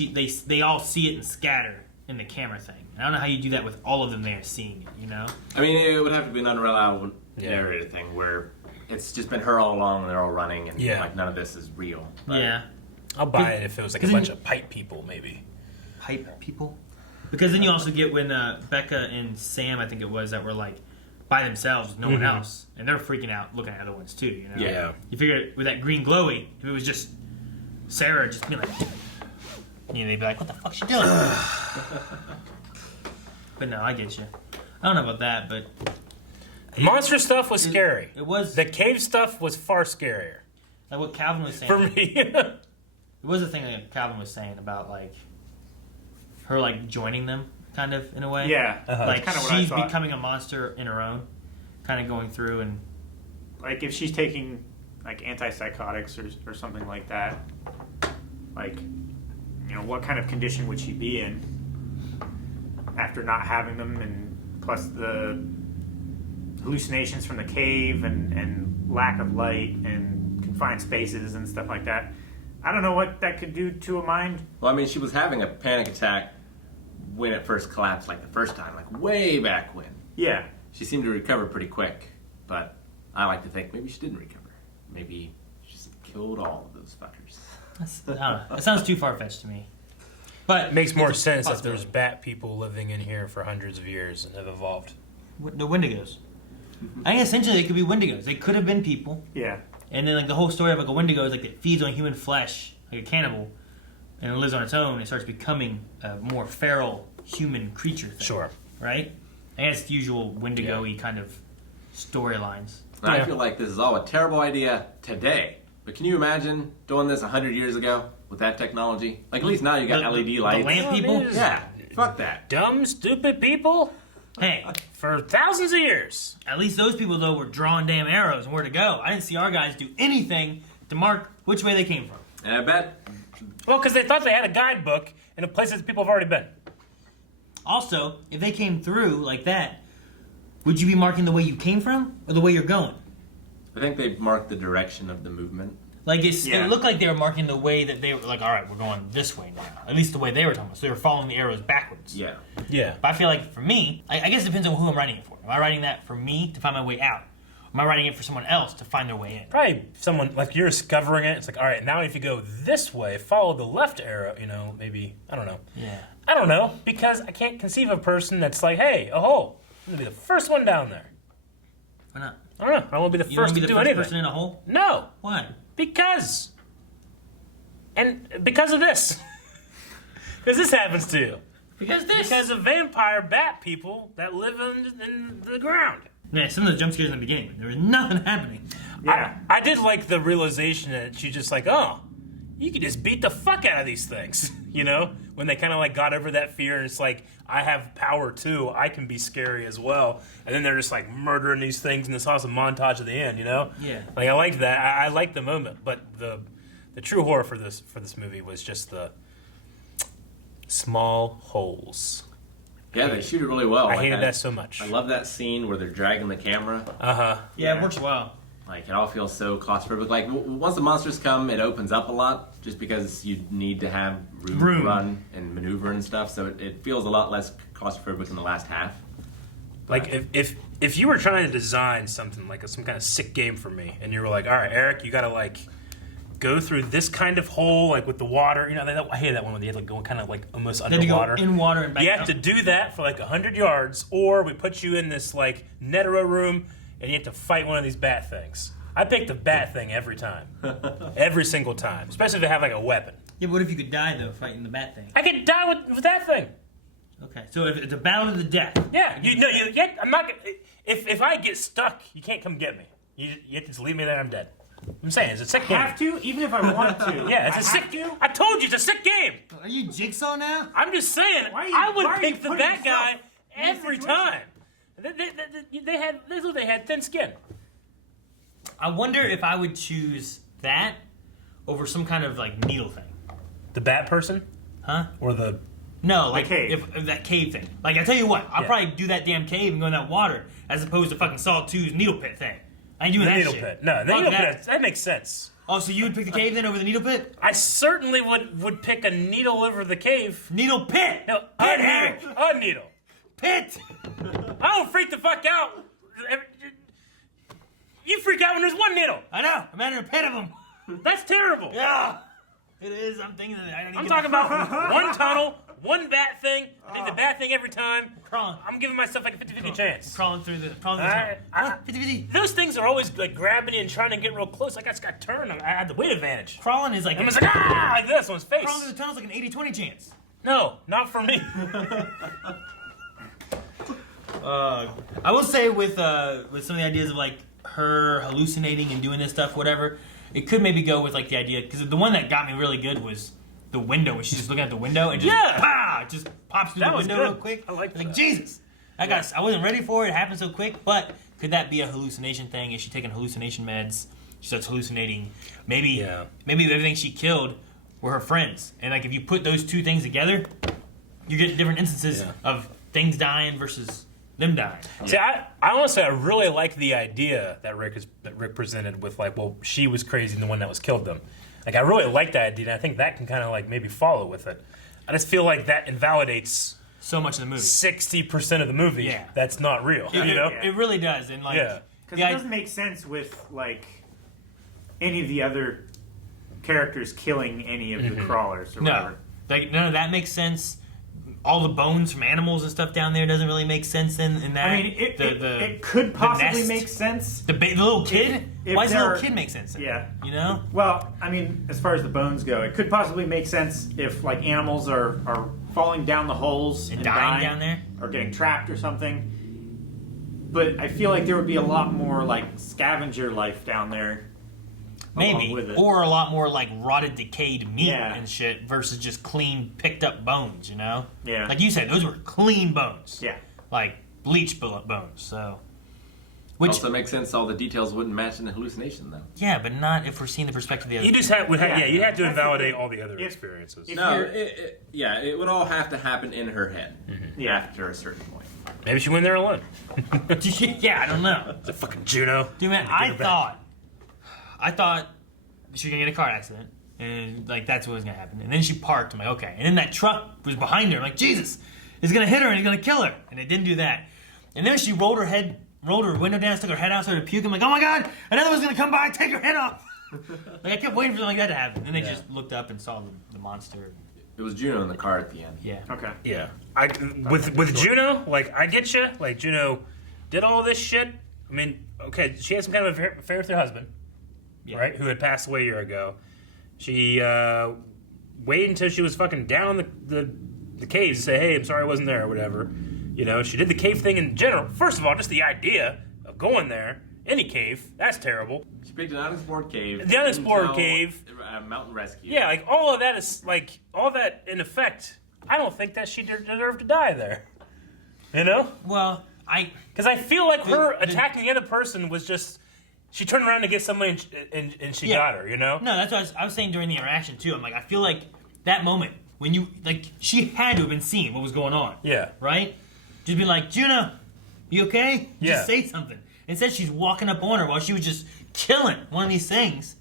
they all see it and scatter in the camera thing. I don't know how you do that with all of them there seeing it, you know? I mean, it would have to be an unreliable narrator thing where it's just been her all along and they're all running and none of this is real. But Yeah. I'll buy it if it was a bunch of pipe people, maybe. Pipe people? Because then you also get when Becca and Sam, I think it was, that were by themselves with no one else. And they're freaking out looking at other ones too, you know? Yeah. You figure with that green glowy, if it was just Sarah just being they'd be like, what the fuck's she doing? But no, I get you. I don't know about that, but... Monster stuff was scary. It was... The cave stuff was far scarier. Like what Calvin was saying. For me. It was a thing that Calvin was saying about like her like joining them, kind of in a way. Yeah, Like kind of what I she's thought. becoming a monster in her own, kind of going through and Like if she's taking like antipsychotics or something like that, like what kind of condition would she be in after not having them, and plus the hallucinations from the cave and lack of light and confined spaces and stuff like that. I don't know what that could do to a mind. Well, I mean, she was having a panic attack when it first collapsed, like the first time, like way back when. Yeah. She seemed to recover pretty quick, but I like to think maybe she didn't recover. Maybe she just killed all of those fuckers. I don't know. That sounds too far fetched to me. But It makes more it's a sense if possibility. there's bat people living in here for hundreds of years and have evolved. The Wendigos. I think essentially they could be Wendigos. They could have been people. Yeah. And then like the whole story of like a Wendigo is like it feeds on human flesh, like a cannibal, and it lives on its own. It starts becoming a more feral human creature thing. Sure. Right? I guess the usual Wendigo-y kind of storylines. And I Yeah. feel like this is all a terrible idea today. But can you imagine doing this 100 years ago with that technology? Like, at least now you got The- LED the lights. lamp people? it is Yeah, fuck that. Dumb, stupid people Hey, for thousands of years. at least those people though were drawing damn arrows and where to go. I didn't see our guys do anything to mark which way they came from. And I bet, Well, because they thought they had a guidebook in a place that people have already been. Also, if they came through like that, would you be marking the way you came from or the way you're going? I think they marked the direction of the movement. Like Yeah. it looked like they were marking the way that they were like, all right, we're going this way now. At least the way they were talking about. So they were following the arrows backwards. Yeah. Yeah. But I feel like for me, I guess it depends on who I'm writing it for. Am I writing that for me to find my way out? Or am I writing it for someone else to find their way in? Probably someone, like you're discovering it. It's like, all right, now if you go this way, follow the left arrow, maybe, I don't know. Yeah. I don't know, because I can't conceive of a person that's like, hey, a hole. I'm going to be the first one down there. Why not? I don't know. I want to be the You want first to to be the do first anything. person in a hole? No, Why? because. And because of this. Because this happens to you. Because this. Because of vampire bat people that live in the ground. Yeah, some of the jump scares in the beginning, there was nothing happening. Yeah. I did like the realization that she just like, oh, you can just beat the fuck out of these things, when they kind of like got over that fear and it's like, I have power too, I can be scary as well, and then they're just like murdering these things in this awesome montage at the end, Yeah. Like I like that. I like the moment, but the true horror for this movie was just the small holes. Yeah, they shoot it really well. I hated that so much. I love that scene where they're dragging the camera. Yeah, it works well. Like, it all feels so claustrophobic. Like, once the monsters come, it opens up a lot, just because you need to have room Room. to run and maneuver and stuff, so it feels a lot less claustrophobic in the last half. Like if you were trying to design something like some kind of sick game for me, and you were like, all right, Eric, you got to like go through this kind of hole, like with the water. I hated that one where they had like going kind of like almost They had to go underwater. in water and back You have out. to do that for like 100 yards, or we put you in this like Netero room, and you have to fight one of these bat things. I pick the bat thing every time, every single time, especially if they have like a weapon. Yeah, but what if you could die though fighting the bat thing? I could die with that thing. Okay, so if it's a battle to the death. Yeah, I'm not. If I get stuck, you can't come get me. You have to just leave me there. I'm dead. I'm saying it's a sick game. Have to, even if I want to. Yeah, it's I a sick. have to? I told you it's a sick game. Are you Jigsaw now? I'm just saying. Why I are would you pick the putting bad guy yourself in this every situation? time. They had thin skin. I wonder if I would choose that over some kind of like needle thing. The bat person, Huh? or the No, like cave. if that cave thing. Like I tell you what, I'll Yeah. probably do that damn cave and go in that water as opposed to fucking Saw 2's needle pit thing. I ain't doing that needle shit. pit. No, the Fuck needle that. pit. That makes sense. Oh, so you would pick the cave then over the needle pit? I certainly would pick a needle over the cave. Needle pit! No, Pit, a Eric! needle. A needle. Pit! I don't freak the fuck out. You freak out when there's one needle. I know, I'm under a pit of them. That's terrible. Yeah! It is, I'm thinking of it. I don't even I'm get talking my- about one tunnel, one bat thing. I think the bat thing every time. Crawling. I'm giving myself like a 50-50 chance. Crawling through the tunnel. I- 50-50. Those things are always like grabbing you and trying to get real close. Like I just got turned. I had the weight advantage. Crawling is like... I'm just like, ah, like this on his face. Crawling through the tunnel's like an 80-20 chance. No, not for me. I will say with some of the ideas of like her hallucinating and doing this stuff, whatever, it could maybe go with like the idea, because the one that got me really good was the window, where she's just looking at the window and just it just pops through the window real quick. I like that. Jesus, I wasn't ready for it. It happened so quick. But could that be a hallucination thing? Is she taking hallucination meds? She starts hallucinating. Maybe everything she killed were her friends. And like if you put those two things together, you get different instances of things dying versus them dying. See, I honestly, I really like the idea that Rick presented with like, well, she was crazy and the one that was killed them. Like, I really like that idea, and I think that can kind of like maybe follow with it. I just feel like that invalidates so much of the movie. 60% of the movie. Yeah. That's not real. It really does, and like, because it doesn't make sense with like any of the other characters killing any of the crawlers or whatever. Like none of that makes sense. All the bones from animals and stuff down there doesn't really make sense in that. I mean, it could possibly make sense. The little kid? Why does the little kid make sense? You know? Well, I mean, as far as the bones go, it could possibly make sense if, like, animals are falling down the holes and dying down there? Or getting trapped or something. But I feel like there would be a lot more, like, scavenger life down there. Maybe. Or a lot more like rotted, decayed meat and shit versus just clean, picked up bones, you know? Yeah. Like you said, those were clean bones. Yeah. Like bleached bones, so. Which also makes sense, all the details wouldn't match in the hallucination, though. Yeah, but not if we're seeing the perspective of the other. You just have, you have to invalidate all the other experiences. No, it would all have to happen in her head after a certain point. Maybe she went there alone. Yeah, I don't know. It's a fucking Juno. Dude, man, I thought she was gonna get a car accident, and like that's what was gonna happen. And then she parked. I'm like, okay. And then that truck was behind her. I'm like, Jesus, it's gonna hit her and it's gonna kill her. And it didn't do that. And then she rolled her window down, stuck her head out, started puking. I'm like, oh my god, another one's gonna come by and take her head off. Like I kept waiting for something like that to happen. And they just looked up and saw the monster. It was Juno in the car at the end. Yeah. Okay. Yeah. With Juno, like I get you. Like Juno did all this shit. I mean, okay, she had some kind of affair with her husband. Yeah. Right, who had passed away a year ago. She waited until she was fucking down the caves to say, hey, I'm sorry I wasn't there or whatever. You know, she did the cave thing in general. First of all, just the idea of going there, any cave, that's terrible. She picked an unexplored cave. The unexplored cave. Mountain rescue. Yeah, like all of that is, like, all that in effect, I don't think that she deserved to die there. You know? Well, because I feel like her attacking the other person was just... She turned around to get somebody and she got her, you know? No, that's what I was saying during the interaction, too. I'm like, I feel like that moment, when you, like, she had to have been seeing what was going on. Yeah. Right? Just be like, Juno, you okay? Yeah. Just say something. Instead, she's walking up on her while she was just killing one of these things.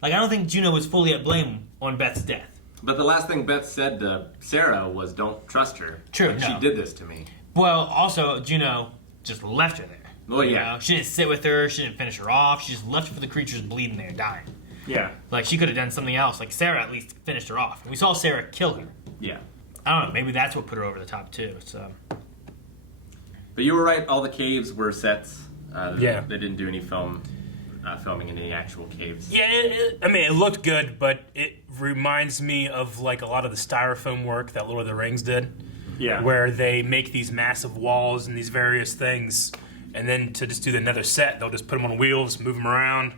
Like, I don't think Juno was fully at blame on Beth's death. But the last thing Beth said to Sarah was, don't trust her. True, like, she did this to me. Well, also, Juno just left her there. Well, yeah. You know, she didn't sit with her. She didn't finish her off. She just left her for the creatures bleeding there, dying. Yeah. Like, she could have done something else. Like, Sarah at least finished her off. And we saw Sarah kill her. Yeah. I don't know. Maybe that's what put her over the top, too. So. But you were right. All the caves were sets. They didn't do any filming in any actual caves. Yeah, I mean, it looked good, but it reminds me of, like, a lot of the styrofoam work that Lord of the Rings did. Yeah. Where they make these massive walls and these various things... And then to just do another set, they'll just put them on wheels, move them around,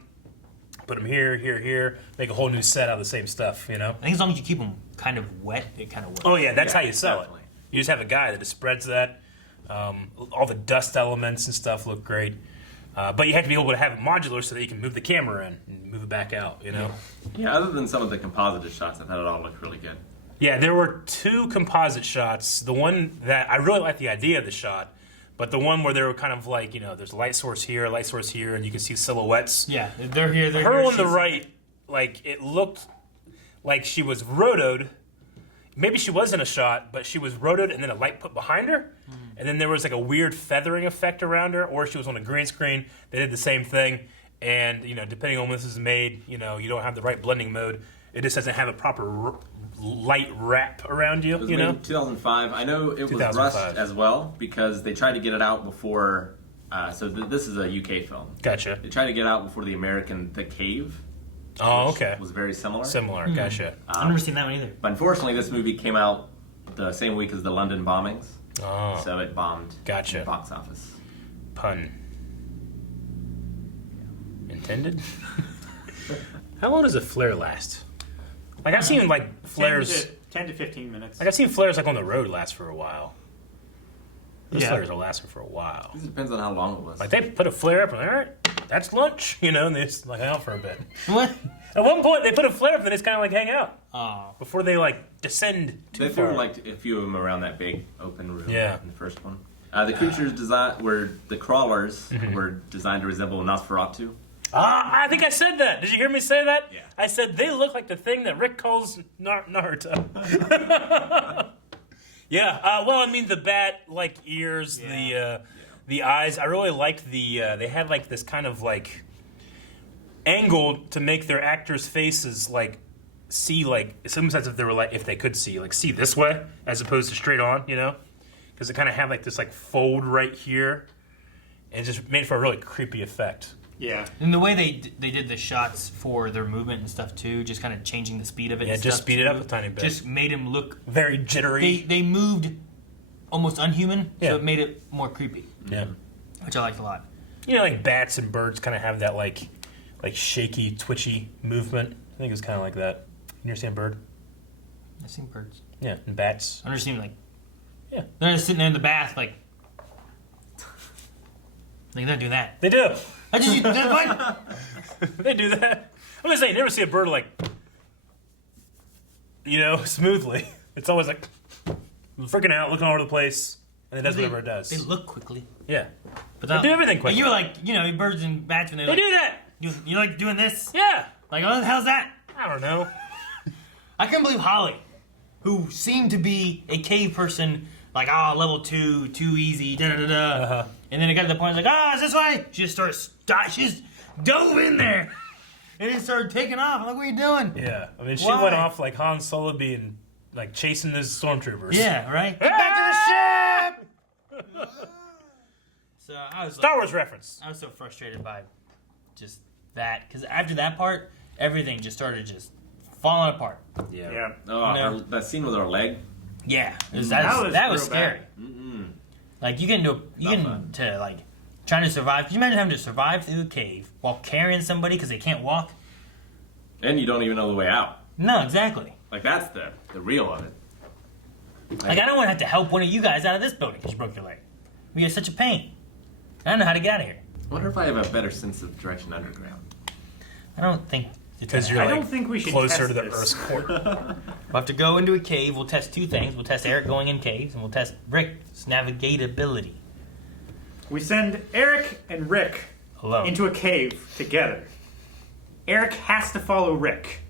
put them here, make a whole new set out of the same stuff, you know? I think as long as you keep them kind of wet, it kind of works. Oh, yeah, that's how you sell it. You just have a guy that just spreads that. All the dust elements and stuff look great. But you have to be able to have it modular so that you can move the camera in and move it back out, you know? Yeah, other than some of the composited shots, I thought it all looked really good. Yeah, there were 2 composite shots. The one that I really liked the idea of the shot. But the one where they were kind of like, you know, there's a light source here, and you can see silhouettes. Yeah, they're here, Her on the right, like, it looked like she was rotoed. Maybe she was in a shot, but she was rotoed and then a light put behind her. And then there was like a weird feathering effect around her, or she was on a green screen. They did the same thing. And, you know, depending on when this is made, you know, you don't have the right blending mode. It just doesn't have a proper light wrap around you, it was you made know? in 2005. I know it was rushed as well because they tried to get it out before. This is a UK film. Gotcha. They tried to get it out before the American The Cave. Oh, okay. Was very similar. Gotcha. I've never seen that one either. But unfortunately, this movie came out the same week as the London bombings. Oh. So it bombed. Gotcha. The box office. Pun. Intended? How long does a flare last? Like I've seen like flares. 10 to 15 minutes. Like I've seen flares like on the road last for a while. Those Yeah. flares are lasting for a while. It depends on how long it was. Like they put a flare up and all right, that's lunch, and they just like hang out for a bit. What? At one point, they put a flare up and they just kind of like hang out Oh. before they like descend too They far. threw like a few of them around that big open room Yeah. in the first one. The creatures the crawlers were designed to resemble Nosferatu. I think I said that. Did you hear me say that? Yeah. I said they look like the thing that Rick calls Naruto. Yeah. Well, I mean the bat like ears, the eyes. I really liked they had like this kind of like angle to make their actors' faces like see like sometimes if they were like if they could see this way as opposed to straight on, because it kind of had like this like fold right here, and it just made for a really creepy effect. Yeah. And the way they did the shots for their movement and stuff too, just kind of changing the speed of it. Yeah, and just stuff speed it too, up a tiny bit. Just made him look. Very jittery. They moved almost unhuman, Yeah. so it made it more creepy, Yeah. which I liked a lot. Like bats and birds kind of have that like shaky, twitchy movement. I think it's kind of like that. You understand bird? I've seen birds. Yeah, and bats. I've never seen like. Yeah. They're just sitting there in the bath like. Like they're doing that. They do. I just what? They do that. I'm just saying, you never see a bird like, smoothly. It's always like freaking out, looking all over the place, and it does whatever it does. They look quickly, Yeah. but They do everything Like quickly. you were like, birds and bats when They like, do that. You like doing this? Yeah. Like, what the hell's that? I don't know. I couldn't believe Holly, who seemed to be a cave person, like, level 2, too easy, da-da-da-da. Uh-huh. And then it got to the point, like, it's this way. She just dove in there. And then started taking off. I'm like, what are you doing? Yeah. I mean, she Why? went off like Han Solo being like chasing those stormtroopers. Yeah, right? Get back to the ship! So I was Star like, Wars reference. I was so frustrated by just that. Because after that part, everything just started just falling apart. Yeah. Oh, No. that scene with her leg. Yeah. That was that was real scary. Mm-mm. Like, you get into like, trying to survive. Can you imagine having to survive through a cave while carrying somebody because they can't walk? And you don't even know the way out. No, exactly. Like, that's the real of it. Like, I don't want to have to help one of you guys out of this building because you broke your leg. You're such a pain. I don't know how to get out of here. I wonder if I have a better sense of direction underground. I don't think... Because you're I like don't think we should closer test to the this. Earth's core. We'll have to go into a cave. We'll test two things. We'll test Eric going in caves, and we'll test Rick's navigatability. We send Eric and Rick Alone. into a cave together. Eric has to follow Rick.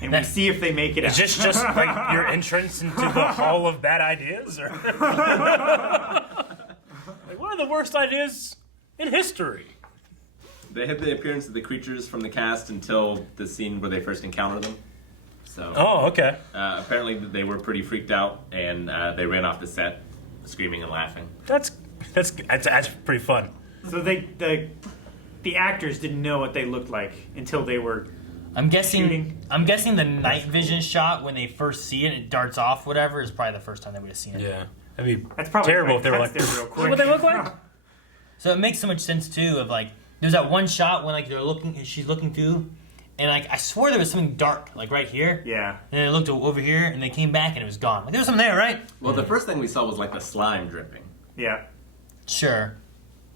And we see if they make it Is out. this just like your entrance into the Hall of Bad Ideas? Or like, what are the worst ideas in history? They had the appearance of the creatures from the cast until the scene where they first encounter them. So Oh, okay. apparently they were pretty freaked out, and they ran off the set screaming and laughing. That's pretty fun. So the actors didn't know what they looked like until they were... I'm guessing Shooting. the night vision shot when they first see it, it darts off, whatever, is probably the first time they would have seen it. Yeah. That'd be That's probably terrible why if they were cuts like, there real "Is quick." that what they look like? So it makes so much sense too of like there's that one shot when like she's looking through, and like I swore there was something dark like right here. Yeah. And then I looked over here, and they came back, and it was gone. Like there was something there, right? Well, the first thing we saw was like the slime dripping. Yeah. Sure.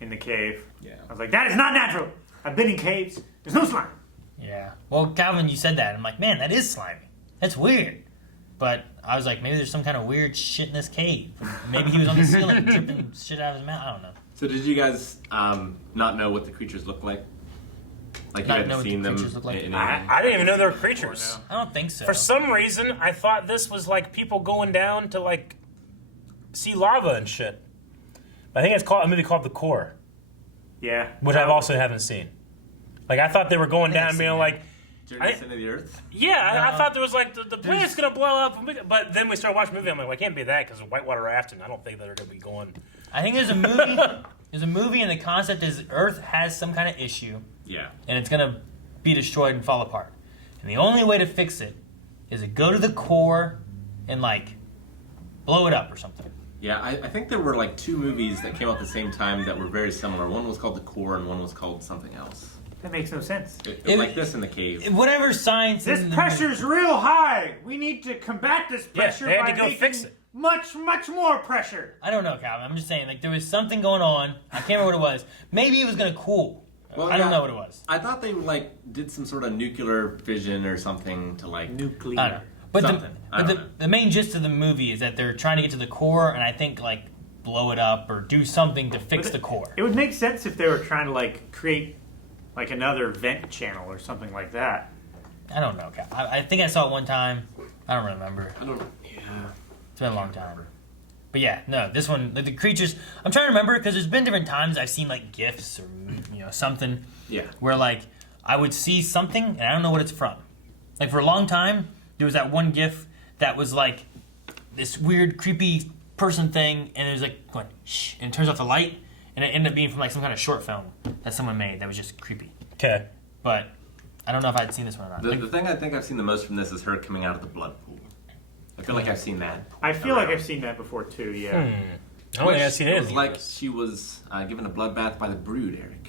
In the cave. Yeah. I was like, that is not natural. I've been in caves. There's no slime. Yeah. Well, Calvin, you said that. I'm like, man, that is slimy. That's weird. But I was like, maybe there's some kind of weird shit in this cave. Maybe he was on the ceiling dripping shit out of his mouth. I don't know. So did you guys not know what the creatures looked like? Like you Not hadn't know what the seen them creatures look like? in I anything? didn't even know they were creatures. I don't think so. For some reason, I thought this was like people going down to like see lava and shit. I think it's called a movie called The Core, Yeah. which I've also haven't seen. Like I thought they were going down and being like, Journey into the Earth? yeah, I No. thought there was like the planet's gonna blow up, but then we started watching the movie. I'm like, well, I can't be that because of whitewater rafting. I don't think they're gonna be going. I think there's a movie. There's a movie, and the concept is Earth has some kind of issue, Yeah. and it's gonna be destroyed and fall apart. And the only way to fix it is to go to the core and like blow it up or something. Yeah, I think there were like two movies that came out at the same time that were very similar. One was called The Core and one was called something else. That makes no sense. Like this in the cave. Whatever science. This pressure's real high. We need to combat this pressure they had by to go making fix it. much more pressure. I don't know, Calvin. I'm just saying, like, there was something going on. I can't remember what it was. Maybe it was gonna cool. Well, I don't know what it was. I thought they like did some sort of nuclear fission or something to like Nuclear. I don't know. But Something. I don't know. the main gist of the movie is that they're trying to get to the core, and I think like blow it up or do something to fix the core. It would make sense if they were trying to like create like another vent channel or something like that. I don't know, Cal. I think I saw it one time. I don't remember. I don't know. Yeah. It's been a long time. But yeah, no, this one, like the creatures. I'm trying to remember because there's been different times I've seen like GIFs or something. Yeah. Where like I would see something and I don't know what it's from. Like for a long time, there was that one GIF that was like this weird, creepy person thing, and it was like going shh, and it turns off the light, and it ended up being from like some kind of short film that someone made that was just creepy. Okay. But I don't know if I'd seen this one or not. The thing I think I've seen the most from this is her coming out of the blood pool. I feel like I've seen that. I feel like I've seen that before too. Yeah. I don't think I've seen It it. was like she was given a bloodbath by the Brood, Eric.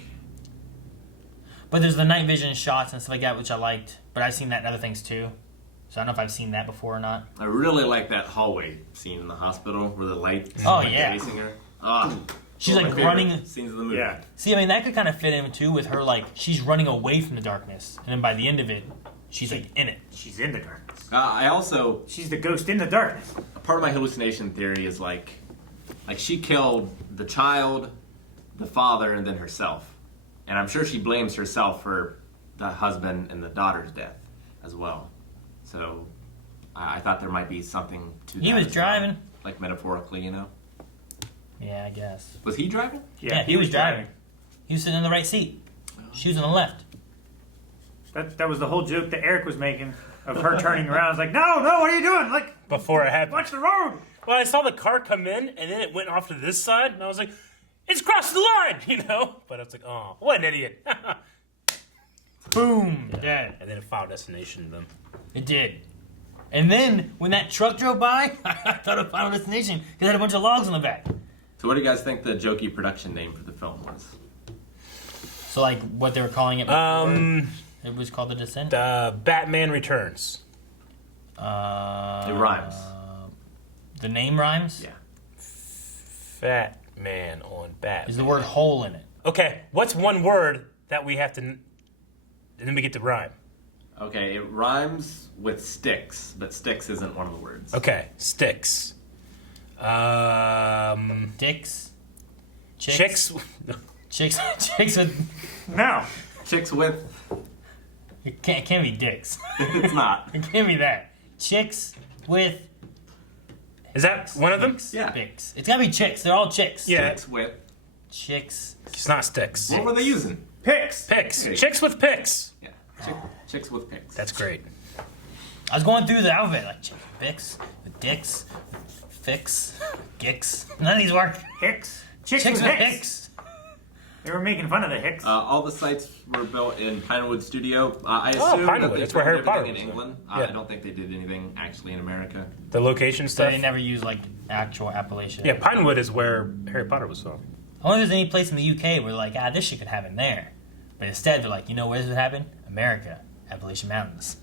But there's the night vision shots and stuff like that, which I liked. But I've seen that in other things too. So I don't know if I've seen that before or not. I really like that hallway scene in the hospital where the light is Oh, yeah. chasing her. Ah, She's one of like my favorite running. scenes of the movie. Yeah. See, I mean, that could kind of fit in too with her, like, she's running away from the darkness. And then by the end of it, she's like in it. She's in the darkness. I also, She's the ghost in the darkness. part of my hallucination theory is like she killed the child, the father, and then herself. And I'm sure she blames herself for the husband and the daughter's death as well. So I thought there might be something to that. He was as well. driving. Like metaphorically, you know? Yeah, I guess. Was he driving? Yeah, he was driving. He was sitting in the right seat. She was on the left. That was the whole joke that Eric was making of her turning around. I was like, no, what are you doing? Like, Before it happened. watch the road. Well, I saw the car come in, and then it went off to this side, and I was like, it's crossed the line, But I was like, oh, what an idiot. Boom. Dead. And then it Final Destination them. It did. And then, when that truck drove by, I thought of Final Destination because it had a bunch of logs on the back. So what do you guys think the jokey production name for the film was? So, like, what they were calling it before, it was called The Descent? Batman Returns. It rhymes. The name rhymes? Yeah. Fat man on Batman. Is the word hole in it? Okay, what's one word that we have to... And then we get to rhyme. Okay, it rhymes with sticks, but sticks isn't one of the words. Okay, sticks. Dicks? Chicks. Chicks with... No. Chicks with... It can't be dicks. It's not. It can't be that. Chicks with... Is that one of them? Yeah. Dicks. It's gotta be chicks. They're all chicks. Yeah. Chicks with... Chicks. It's not sticks. What were they using? Picks. Picks. Okay. Chicks with picks. Yeah. Chicks with picks. That's great. I was going through the alphabet, like chicks with picks, with dicks, fix, gicks. None of these work. Hicks. Chicks Chicks with with Hicks. Hicks. They were making fun of the Hicks. All the sites were built in Pinewood Studio. I assume Pinewood. that they That's where filmed Harry Potter everything in was, England. yeah. I don't think they did anything actually in America. The location So stuff. they never use like actual Appalachia. Yeah, Pinewood is where Harry Potter was filmed. I wonder if there's any place in the UK where like, this shit could happen there. But instead they're like, you know where this would happen? America. Appalachian Mountains.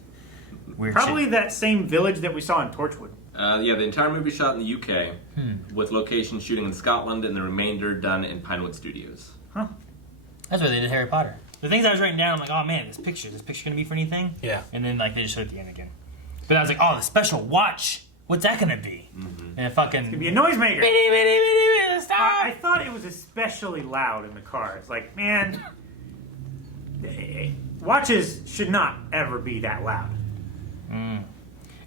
Weird Probably shit. that same village that we saw in Torchwood. Yeah, the entire movie shot in the UK, with location shooting in Scotland and the remainder done in Pinewood Studios. Huh. That's where they did Harry Potter. The things I was writing down, I'm like, oh man, is this picture gonna be for anything? Yeah. And then like they just showed it at the end again. But I was like, oh, the special watch. What's that gonna be? And it fucking It'd be a noisemaker. Stop! I thought it was especially loud in the car. It's like, man, watches should not ever be that loud.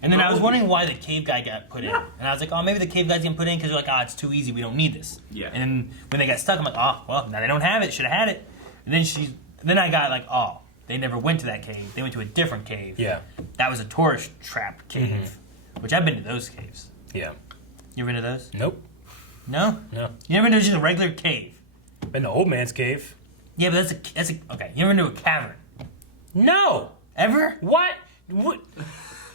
And then I was wondering why the cave guy got put in. And I was like, oh, maybe the cave guy's getting put in because they're like, it's too easy. We don't need this. Yeah. And then when they got stuck, I'm like, oh, well, now they don't have it. Should have had it. And then I got like, oh, they never went to that cave. They went to a different cave. Yeah. That was a tourist trap cave, which I've been to those caves. Yeah. You ever been to those? Nope. No? No. You never been to just a regular cave? Been to Old Man's Cave. Yeah, but that's a, okay. You ever been to a cavern? No. Ever? What?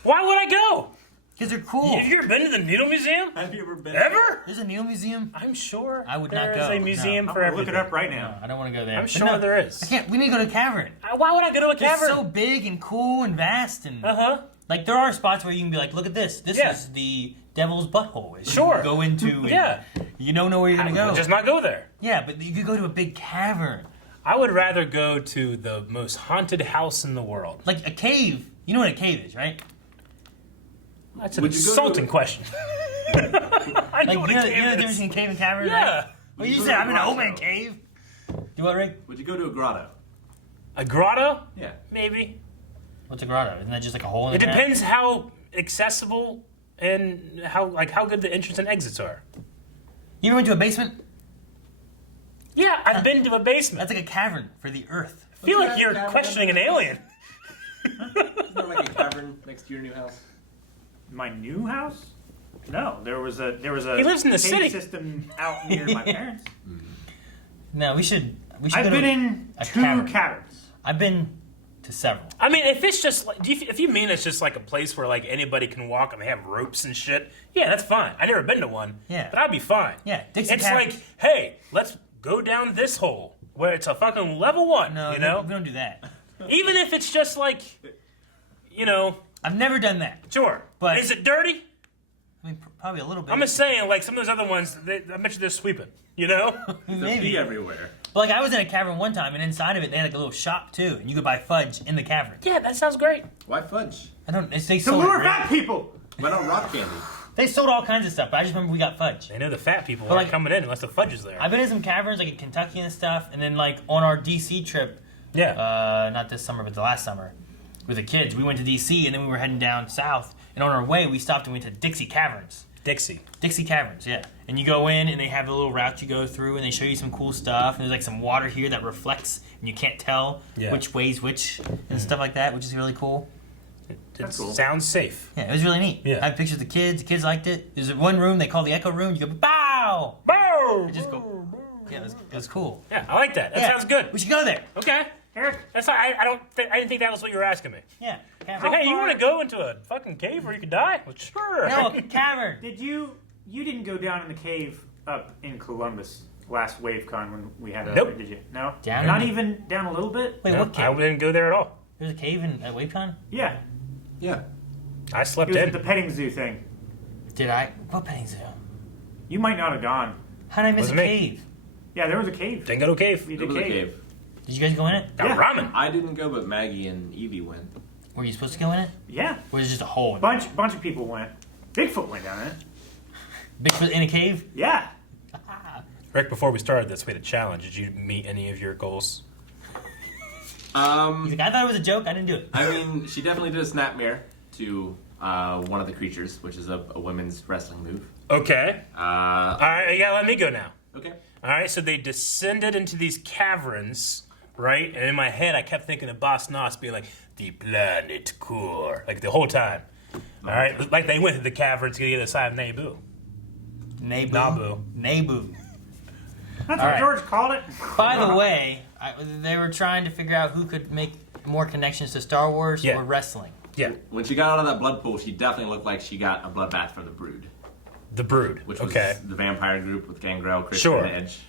Why would I go? Because they're cool. Have you ever been to the Needle Museum? Have you ever been? Ever? There's a Needle Museum. I'm sure I would not there's go. a museum I'm for gonna everything. look it up right No, now. I don't want to go there. I'm But sure no, there is. I can't. We need to go to a cavern. Why would I go to a It's cavern? so big and cool and vast and Uh-huh. like there are spots where you can be like, look at this. This Yeah. is the devil's butthole. It's Sure. You go into. And Yeah. You don't know where you're gonna go. Just not go there. Yeah, but you could go to a big cavern, I would rather go to the most haunted house in the world. like a cave. You know what a cave is, right? That's an Would you go to insulting a- question. I Like what you know a the cave difference is. between cave and cavern. Yeah. Right? Well, you Would you said go to I'm in an a old man grotto? cave. Do what, Rick? Would you go to a grotto? A grotto? Yeah. Maybe. What's a grotto? Isn't that just like a hole in It the ground? depends how accessible and how good the entrance and exits are. You ever went to a basement? Yeah, I've been to a basement. That's like a cavern for the earth. I feel What's like that you're cavern? questioning an alien. Isn't there like a cavern next to your new house? My new house? No, there was a He lives in the cave city. system out near my parents. No, we should. I've go been to in a 2 cavern. caverns. I've been to several. I mean, if it's just like, if you mean it's just like a place where like anybody can walk and they have ropes and shit, yeah, that's fine. I've never been to one. Yeah. But I'd be fine. Yeah, Dixie It's Cavern. like, hey, let's go down this hole where it's a fucking level 1. No, you know, we don't do that. even if it's just like, you know, I've never done that. sure. But- Is it dirty? I mean, probably a little bit. I'm just saying, like some of those other ones, I bet you they're sweeping. You know? There's Maybe. pee everywhere. But like I was in a cavern one time, and inside of it they had like a little shop too, and you could buy fudge in the cavern. Yeah, that sounds great. Why fudge? I don't. They To sold. lure fat people! Why not rock candy? They sold all kinds of stuff, but I just remember we got fudge. They know the fat people But, aren't like- coming in unless the fudge is there. I've been in some caverns like in Kentucky and stuff, and then like on our DC trip, yeah. not this summer but the last summer, with the kids, we went to DC and then we were heading down south, and on our way we stopped and went to Dixie Caverns. Dixie. Dixie Caverns, yeah. And you go in and they have a little route you go through and they show you some cool stuff. And there's like some water here that reflects and you can't tell Yeah. which way's which and stuff like that, which is really cool. It That's cool. sounds safe. Yeah, it was really neat. Yeah. I have pictures of the kids liked it. There's one room they call the Echo Room. You go, bow! Boom! Just go. Yeah, it was cool. Yeah, I like that. That Yeah. sounds good. We should go there. Okay. Eric, That's not, I didn't think that was what you were asking me. Yeah. Like, Cavern. hey, you want to go into a fucking cave where you could die? Well, sure. No, cavern. did you didn't go down in the cave up in Columbus last WaveCon when we had it Nope. up there, did you? No? Down Not in- even down a little bit? Wait, No, what I cave? didn't go there at all. There's a cave at WaveCon? Yeah. Yeah. I It slept was in. at the petting zoo thing. Did I? What petting zoo? You might not have gone. How did I miss Wasn't a me. cave? Yeah, there was a cave. Didn't go to a cave. We Go did to the cave. cave. Did you guys go in it? Got Yeah. ramen. I didn't go, but Maggie and Evie went. Were you supposed to go in it? Yeah. Or was it just a hole? Bunch of people went. Bigfoot went down it. Bigfoot in a cave? Yeah. Rick, before we started this, we had a challenge. Did you meet any of your goals? He's like, I thought it was a joke. I didn't do it. I mean, she definitely did a snap mirror to one of the creatures, which is a women's wrestling move. Okay. All right, you gotta let me go now. Okay. All right, so they descended into these caverns, right? And in my head, I kept thinking of Boss Noss being like, the planet core, like the whole time. All right, like they went to the caverns to get the other side of Naboo. Naboo. Naboo. That's All what right. George called it. By the way, they were trying to figure out who could make more connections to Star Wars Yeah. or wrestling. Yeah, When she got out of that blood pool, she definitely looked like she got a bloodbath from the Brood, the Brood. which was okay. the vampire group with Gangrel, Christian, Sure. and Edge.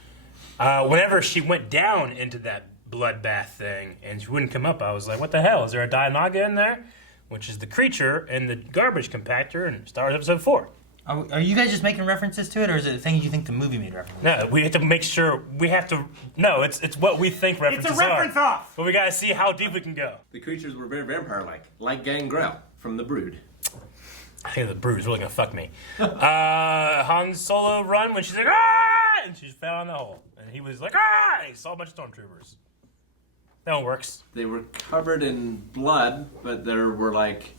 Whenever she went down into that bloodbath thing and she wouldn't come up, I was like, what the hell? Is there a Dianaga in there? Which is the creature in the garbage compactor in Star Wars Episode 4. Are you guys just making references to it, or is it things you think the movie made references? No, we have to make sure, it's what we think It's references a reference are. off. But we gotta see how deep we can go. The creatures were very vampire-like, like Gangrel from the Brood. I think the Brood is really gonna fuck me. Han Solo run when she's like, ah! And she fell in the hole. And he was like, ah! And he saw a bunch of stormtroopers. That one works. They were covered in blood, but there were like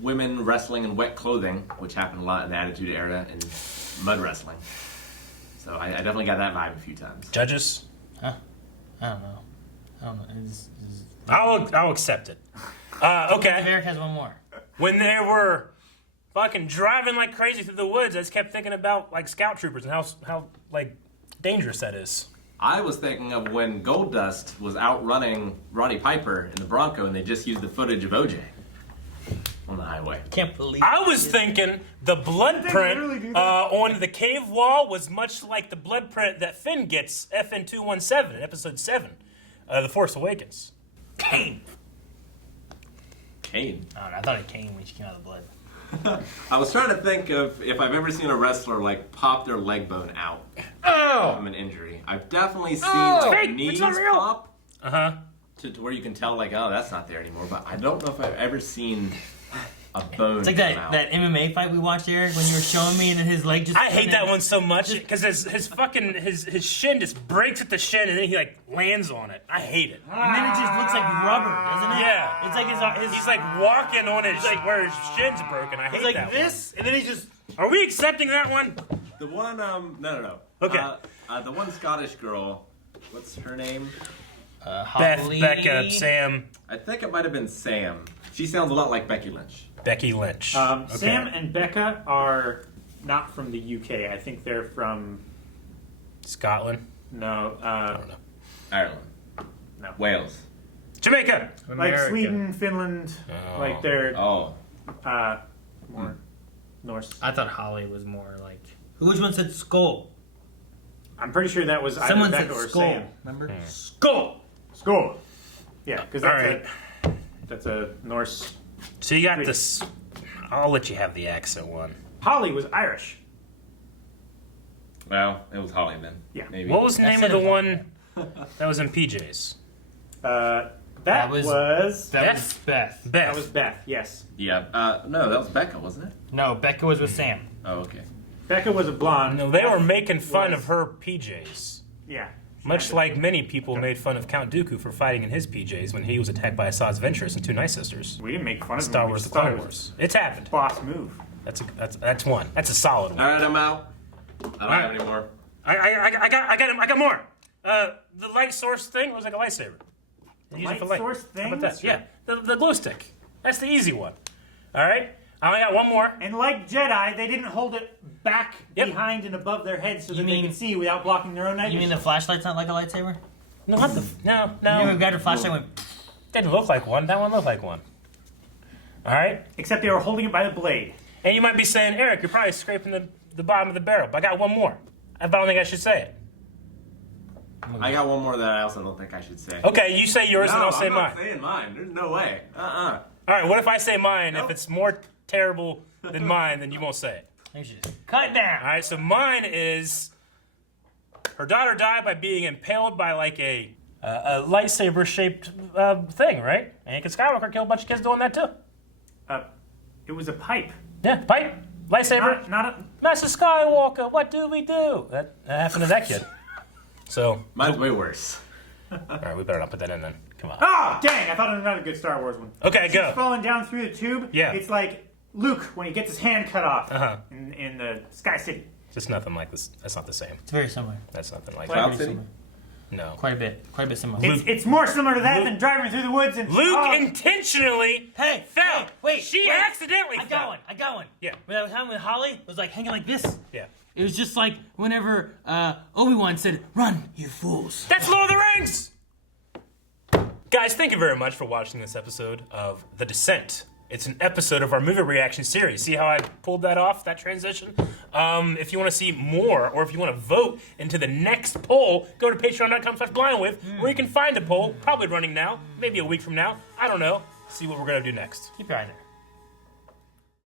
women wrestling in wet clothing, which happened a lot in the Attitude Era and mud wrestling. So I definitely got that vibe a few times. Judges, I don't know. It's- I'll accept it. Okay. Eric has one more. When they were fucking driving like crazy through the woods, I just kept thinking about like scout troopers and how like dangerous that is. I was thinking of when Goldust was outrunning Roddy Piper in the Bronco, and they just used the footage of OJ on the highway. Can't believe. I was thinking the blood literally do print that? on the cave wall was much like the blood print that Finn gets FN 217 in Episode 7, The Force Awakens. Kane. Kane. Oh, I thought it came when she came out of the blood. I was trying to think of if I've ever seen a wrestler like pop their leg bone out from an injury. I've definitely seen like, fake. knees It's not real. pop Uh-huh. to where you can tell like, oh, that's not there anymore. But I don't know if I've ever seen a bone It's like come that, out. that MMA fight we watched, Eric, when you were showing me, and then his leg just. I hate that one so much because his fucking his shin just breaks at the shin and then he like lands on it. I hate it. And then it just looks like rubber, doesn't it? Yeah. It's like his He's like walking on his where his shin's broken. I hate He's like that this, and then he's just. one. Are we accepting that one? The one, no. Okay. The one Scottish girl, what's her name? Beth, Holly. Becca, Sam, I think it might have been Sam. She sounds a lot like Becky Lynch. Becky Lynch. Okay. Sam and Becca are not from the UK. I think they're from Scotland. no, I don't know. Ireland. No. Wales. Jamaica. like America. Sweden, Finland. Oh. Like they're Oh. more Norse. I thought Holly was more like. Which one said skull? I'm pretty sure that was either Someone Becca said or skull. Sam. Remember? Skull. Skull. Yeah, because All that's right. that's a Norse. So you got this. I'll let you have the accent one. Holly was Irish. Well, it was Holly then. Yeah. Maybe. What was the I name said of the it one that was in PJs? That was- was That Beth? was Beth. Beth. that was Beth. Yes, Yeah. No, that was Becca, wasn't it? No, Becca was with Sam. Oh, okay. Becca was a blonde. No, they were making fun was- of her PJs. Yeah. Much like many people made fun of Count Dooku for fighting in his PJs when he was attacked by Assad's Ventress and two Night Sisters. We didn't make fun of Star him. We Wars: The just thought Clone it was Wars. It's happened. a boss move. That's one. That's a solid one. All right, I'm out. I don't have any more. I got more. The light source thing was like a lightsaber. Use it light for source How about thing? that? Yeah, the glow stick. That's the easy one. All right. I only got one more. And like Jedi, they didn't hold it back Yep. behind and above their heads so that mean- they could see without blocking their own night You mean the vision. flashlight's not like a lightsaber? No, what the? No. You ever grabbed a flashlight and went. Didn't look like one. That one looked like one. All right. Except they were holding it by the blade. And you might be saying, Eric, you're probably scraping the bottom of the barrel. But I got one more. I don't think I should say it. I got one more that I also don't think I should say. Okay, you say yours and I'll say I'm not mine. saying mine. There's no way. All right, what if I say mine? Nope. If it's more terrible than mine, then you won't say it. You should just cut it down. All right, so mine is her daughter died by being impaled by like a lightsaber-shaped thing, right? Anakin Skywalker killed a bunch of kids doing that too. It was a pipe. Yeah, pipe, lightsaber. Not a, Master Skywalker, what do we do? That happened to that kid. So, Mine's way worse. all right, we better not put that in then. Come on. oh, dang! I thought it was another good Star Wars one. Okay, She's go. falling down through the tube. Yeah. It's like Luke when he gets his hand cut off Uh-huh. in the Sky City. Just nothing like this. That's not the same. It's very similar. That's nothing like Cloud that. City? No. Quite a bit similar. It's more similar to that than driving through the woods and Luke oh, intentionally Hey, fell. hey, wait, She wait. accidentally I fell. got one. Yeah. When I was having with Holly, was like hanging like this. Yeah. It was just like whenever Obi-Wan said, "Run, you fools." That's Lord of the Rings! Guys, thank you very much for watching this episode of The Descent. It's an episode of our movie reaction series. See how I pulled that off, that transition? If you want to see more, or if you want to vote into the next poll, go to patreon.com/blindwith, where you can find the poll, probably running now, maybe a week from now. I don't know. See what we're going to do next. Keep your eye there.